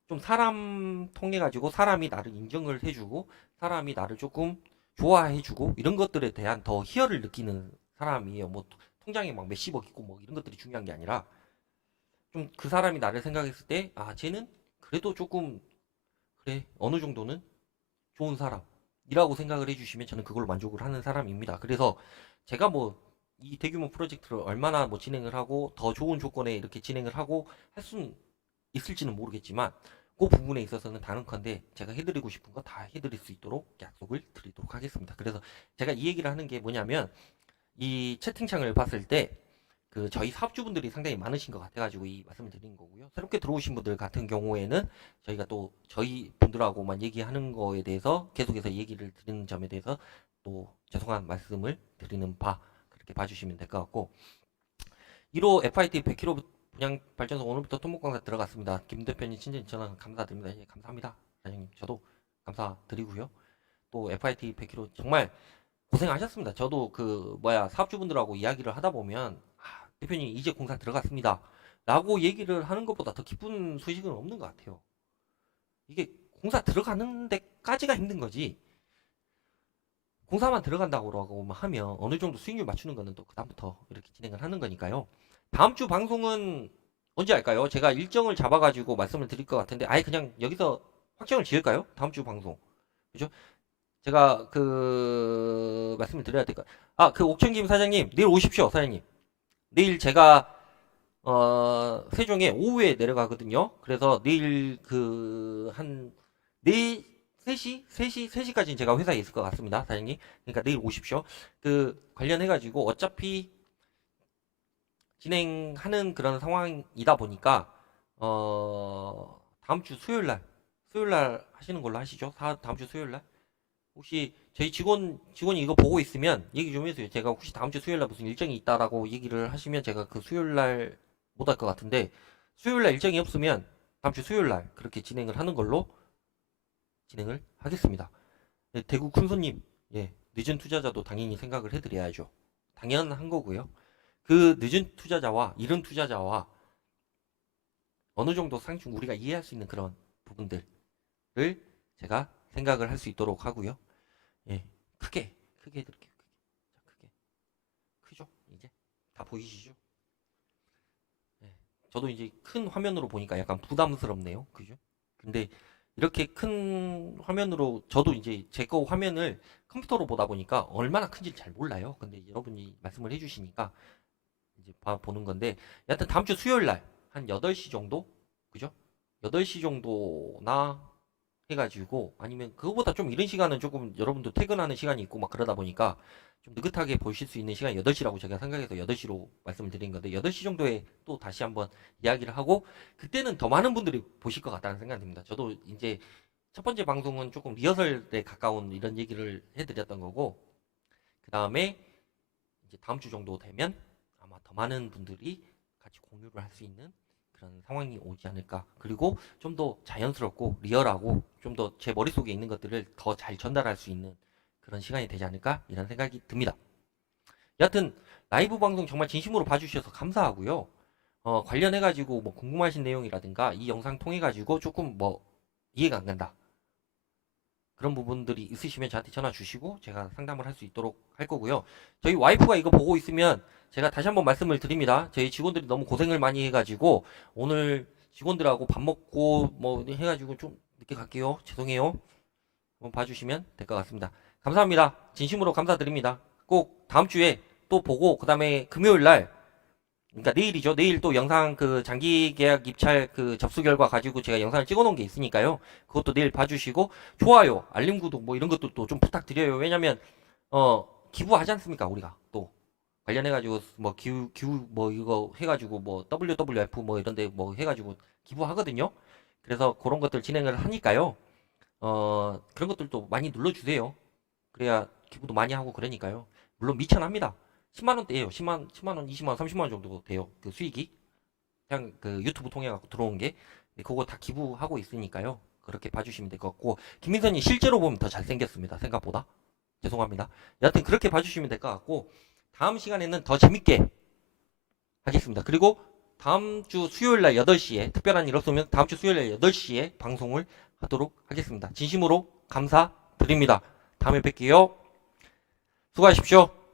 좀 사람 통해 가지고 사람이 나를 인정을 해주고 사람이 나를 조금 좋아해주고 이런 것들에 대한 더 희열을 느끼는 사람이에요. 뭐 통장에 막 몇십억 있고 뭐 이런 것들이 중요한 게 아니라 좀 그 사람이 나를 생각했을 때 아 쟤는 그래도 조금 그래 어느 정도는 좋은 사람이라고 생각을 해주시면 저는 그걸로 만족을 하는 사람입니다. 그래서 제가 뭐 이 대규모 프로젝트를 얼마나 뭐 진행을 하고 더 좋은 조건에 이렇게 진행을 하고 할 수는 있을지는 모르겠지만 그 부분에 있어서는 단언컨대 제가 해드리고 싶은 거 다 해드릴 수 있도록 약속을 드리도록 하겠습니다. 그래서 제가 이 얘기를 하는 게 뭐냐면 이 채팅창을 봤을 때 그 저희 사업주분들이 상당히 많으신 것 같아가지고 이 말씀을 드리는 거고요. 새롭게 들어오신 분들 같은 경우에는 저희가 또 저희 분들하고만 얘기하는 거에 대해서 계속해서 얘기를 드리는 점에 대해서 또 죄송한 말씀을 드리는 바 그렇게 봐주시면 될 것 같고 1호 FIT 100km 분양 발전소 오늘부터 토목공사 들어갔습니다. 김 대표님 친절 전화 감사드립니다. 예, 감사합니다. 사장님 저도 감사드리고요. 또 FIT 100km 정말 고생하셨습니다. 저도 그 뭐야 사업주분들하고 이야기를 하다 보면 아, 대표님 이제 공사 들어갔습니다. 라고 얘기를 하는 것보다 더 기쁜 소식은 없는 것 같아요. 이게 공사 들어가는 데까지가 힘든 거지. 공사만 들어간다고 하면 어느 정도 수익률 맞추는 거는 또 그다음부터 이렇게 진행을 하는 거니까요. 다음 주 방송은 언제 할까요? 제가 일정을 잡아가지고 말씀을 드릴 것 같은데 아예 그냥 여기서 확정을 지을까요? 다음 주 방송. 그죠? 제가 그 말씀을 드려야 될까? 아, 그 옥천김 사장님 내일 오십시오, 사장님. 내일 제가 세종에 오후에 내려가거든요. 그래서 내일 그 한 3시? 3시까지는 제가 회사에 있을 것 같습니다, 사장님. 그러니까 내일 오십시오. 그 관련해가지고 어차피 진행하는 그런 상황이다 보니까 다음 주 수요일 날 하시는 걸로 하시죠. 다음 주 수요일 날. 혹시 저희 직원이 이거 보고 있으면 얘기 좀 해주세요. 제가 혹시 다음 주 수요일 날 무슨 일정이 있다라고 얘기를 하시면 제가 그 수요일 날 못 할 것 같은데 수요일 날 일정이 없으면 다음 주 수요일 날 그렇게 진행을 하는 걸로 진행을 하겠습니다. 네, 대구 큰손님, 예, 늦은 투자자도 당연히 생각을 해드려야죠. 당연한 거고요. 그 늦은 투자자와 이른 투자자와 어느 정도 상충 우리가 이해할 수 있는 그런 부분들을 제가 생각을 할 수 있도록 하고요. 예, 크게 해드릴게요. 크게. 크죠? 이제 다 보이시죠? 예, 저도 이제 큰 화면으로 보니까 약간 부담스럽네요. 그죠? 근데 이렇게 큰 화면으로 저도 이제 제 거 화면을 컴퓨터로 보다 보니까 얼마나 큰지 잘 몰라요. 근데 여러분이 말씀을 해주시니까 이제 보는 건데 여하튼 다음 주 수요일 날 한 8시 정도? 그죠? 8시 정도나 해가지고 아니면 그거보다 좀 이른 시간은 조금 여러분도 퇴근하는 시간이 있고 막 그러다 보니까 좀 느긋하게 보실 수 있는 시간이 8시라고 제가 생각해서 8시로 말씀을 드린 건데 8시 정도에 또 다시 한번 이야기를 하고 그때는 더 많은 분들이 보실 것 같다는 생각이 듭니다. 저도 이제 첫 번째 방송은 조금 리허설에 가까운 이런 얘기를 해드렸던 거고 그 다음에 이제 다음 주 정도 되면 아마 더 많은 분들이 같이 공유를 할 수 있는 그런 상황이 오지 않을까. 그리고 좀 더 자연스럽고 리얼하고 좀 더 제 머릿속에 있는 것들을 더 잘 전달할 수 있는 그런 시간이 되지 않을까 이런 생각이 듭니다. 여하튼 라이브 방송 정말 진심으로 봐주셔서 감사하고요. 관련해가지고 뭐 궁금하신 내용이라든가 이 영상 통해가지고 조금 뭐 이해가 안 간다. 그런 부분들이 있으시면 저한테 전화 주시고 제가 상담을 할 수 있도록 할 거고요. 저희 와이프가 이거 보고 있으면 제가 다시 한번 말씀을 드립니다. 저희 직원들이 너무 고생을 많이 해가지고 오늘 직원들하고 밥 먹고 뭐 해가지고 좀 늦게 갈게요. 죄송해요. 한번 봐주시면 될 것 같습니다. 감사합니다. 진심으로 감사드립니다. 꼭 다음 주에 또 보고 그 다음에 금요일 날 그러니까 내일이죠. 내일 또 영상 그 장기 계약 입찰 그 접수 결과 가지고 제가 영상을 찍어 놓은 게 있으니까요. 그것도 내일 봐주시고 좋아요, 알림 구독 뭐 이런 것도 또 좀 부탁드려요. 왜냐면 기부하지 않습니까? 우리가 또 관련해 가지고 뭐 기부 뭐 이거 해 가지고 뭐 WWF 뭐 이런 데 뭐 해 가지고 기부하거든요. 그래서 그런 것들 진행을 하니까요. 그런 것들도 많이 눌러 주세요. 그래야 기부도 많이 하고 그러니까요. 물론 미천합니다. 10만 원대예요. 10만 원, 20만 원, 30만 원 정도 돼요. 그 수익이 그냥 그 유튜브 통해 갖고 들어온 게 그거 다 기부하고 있으니까요. 그렇게 봐주시면 될 것 같고, 김민선이 실제로 보면 더 잘생겼습니다. 생각보다. 죄송합니다. 여하튼 그렇게 봐주시면 될 것 같고, 다음 시간에는 더 재밌게 하겠습니다. 그리고 다음 주 수요일 날 8시에, 특별한 일 없으면 다음 주 수요일 날 8시에 방송을 하도록 하겠습니다. 진심으로 감사드립니다. 다음에 뵐게요. 수고하십시오.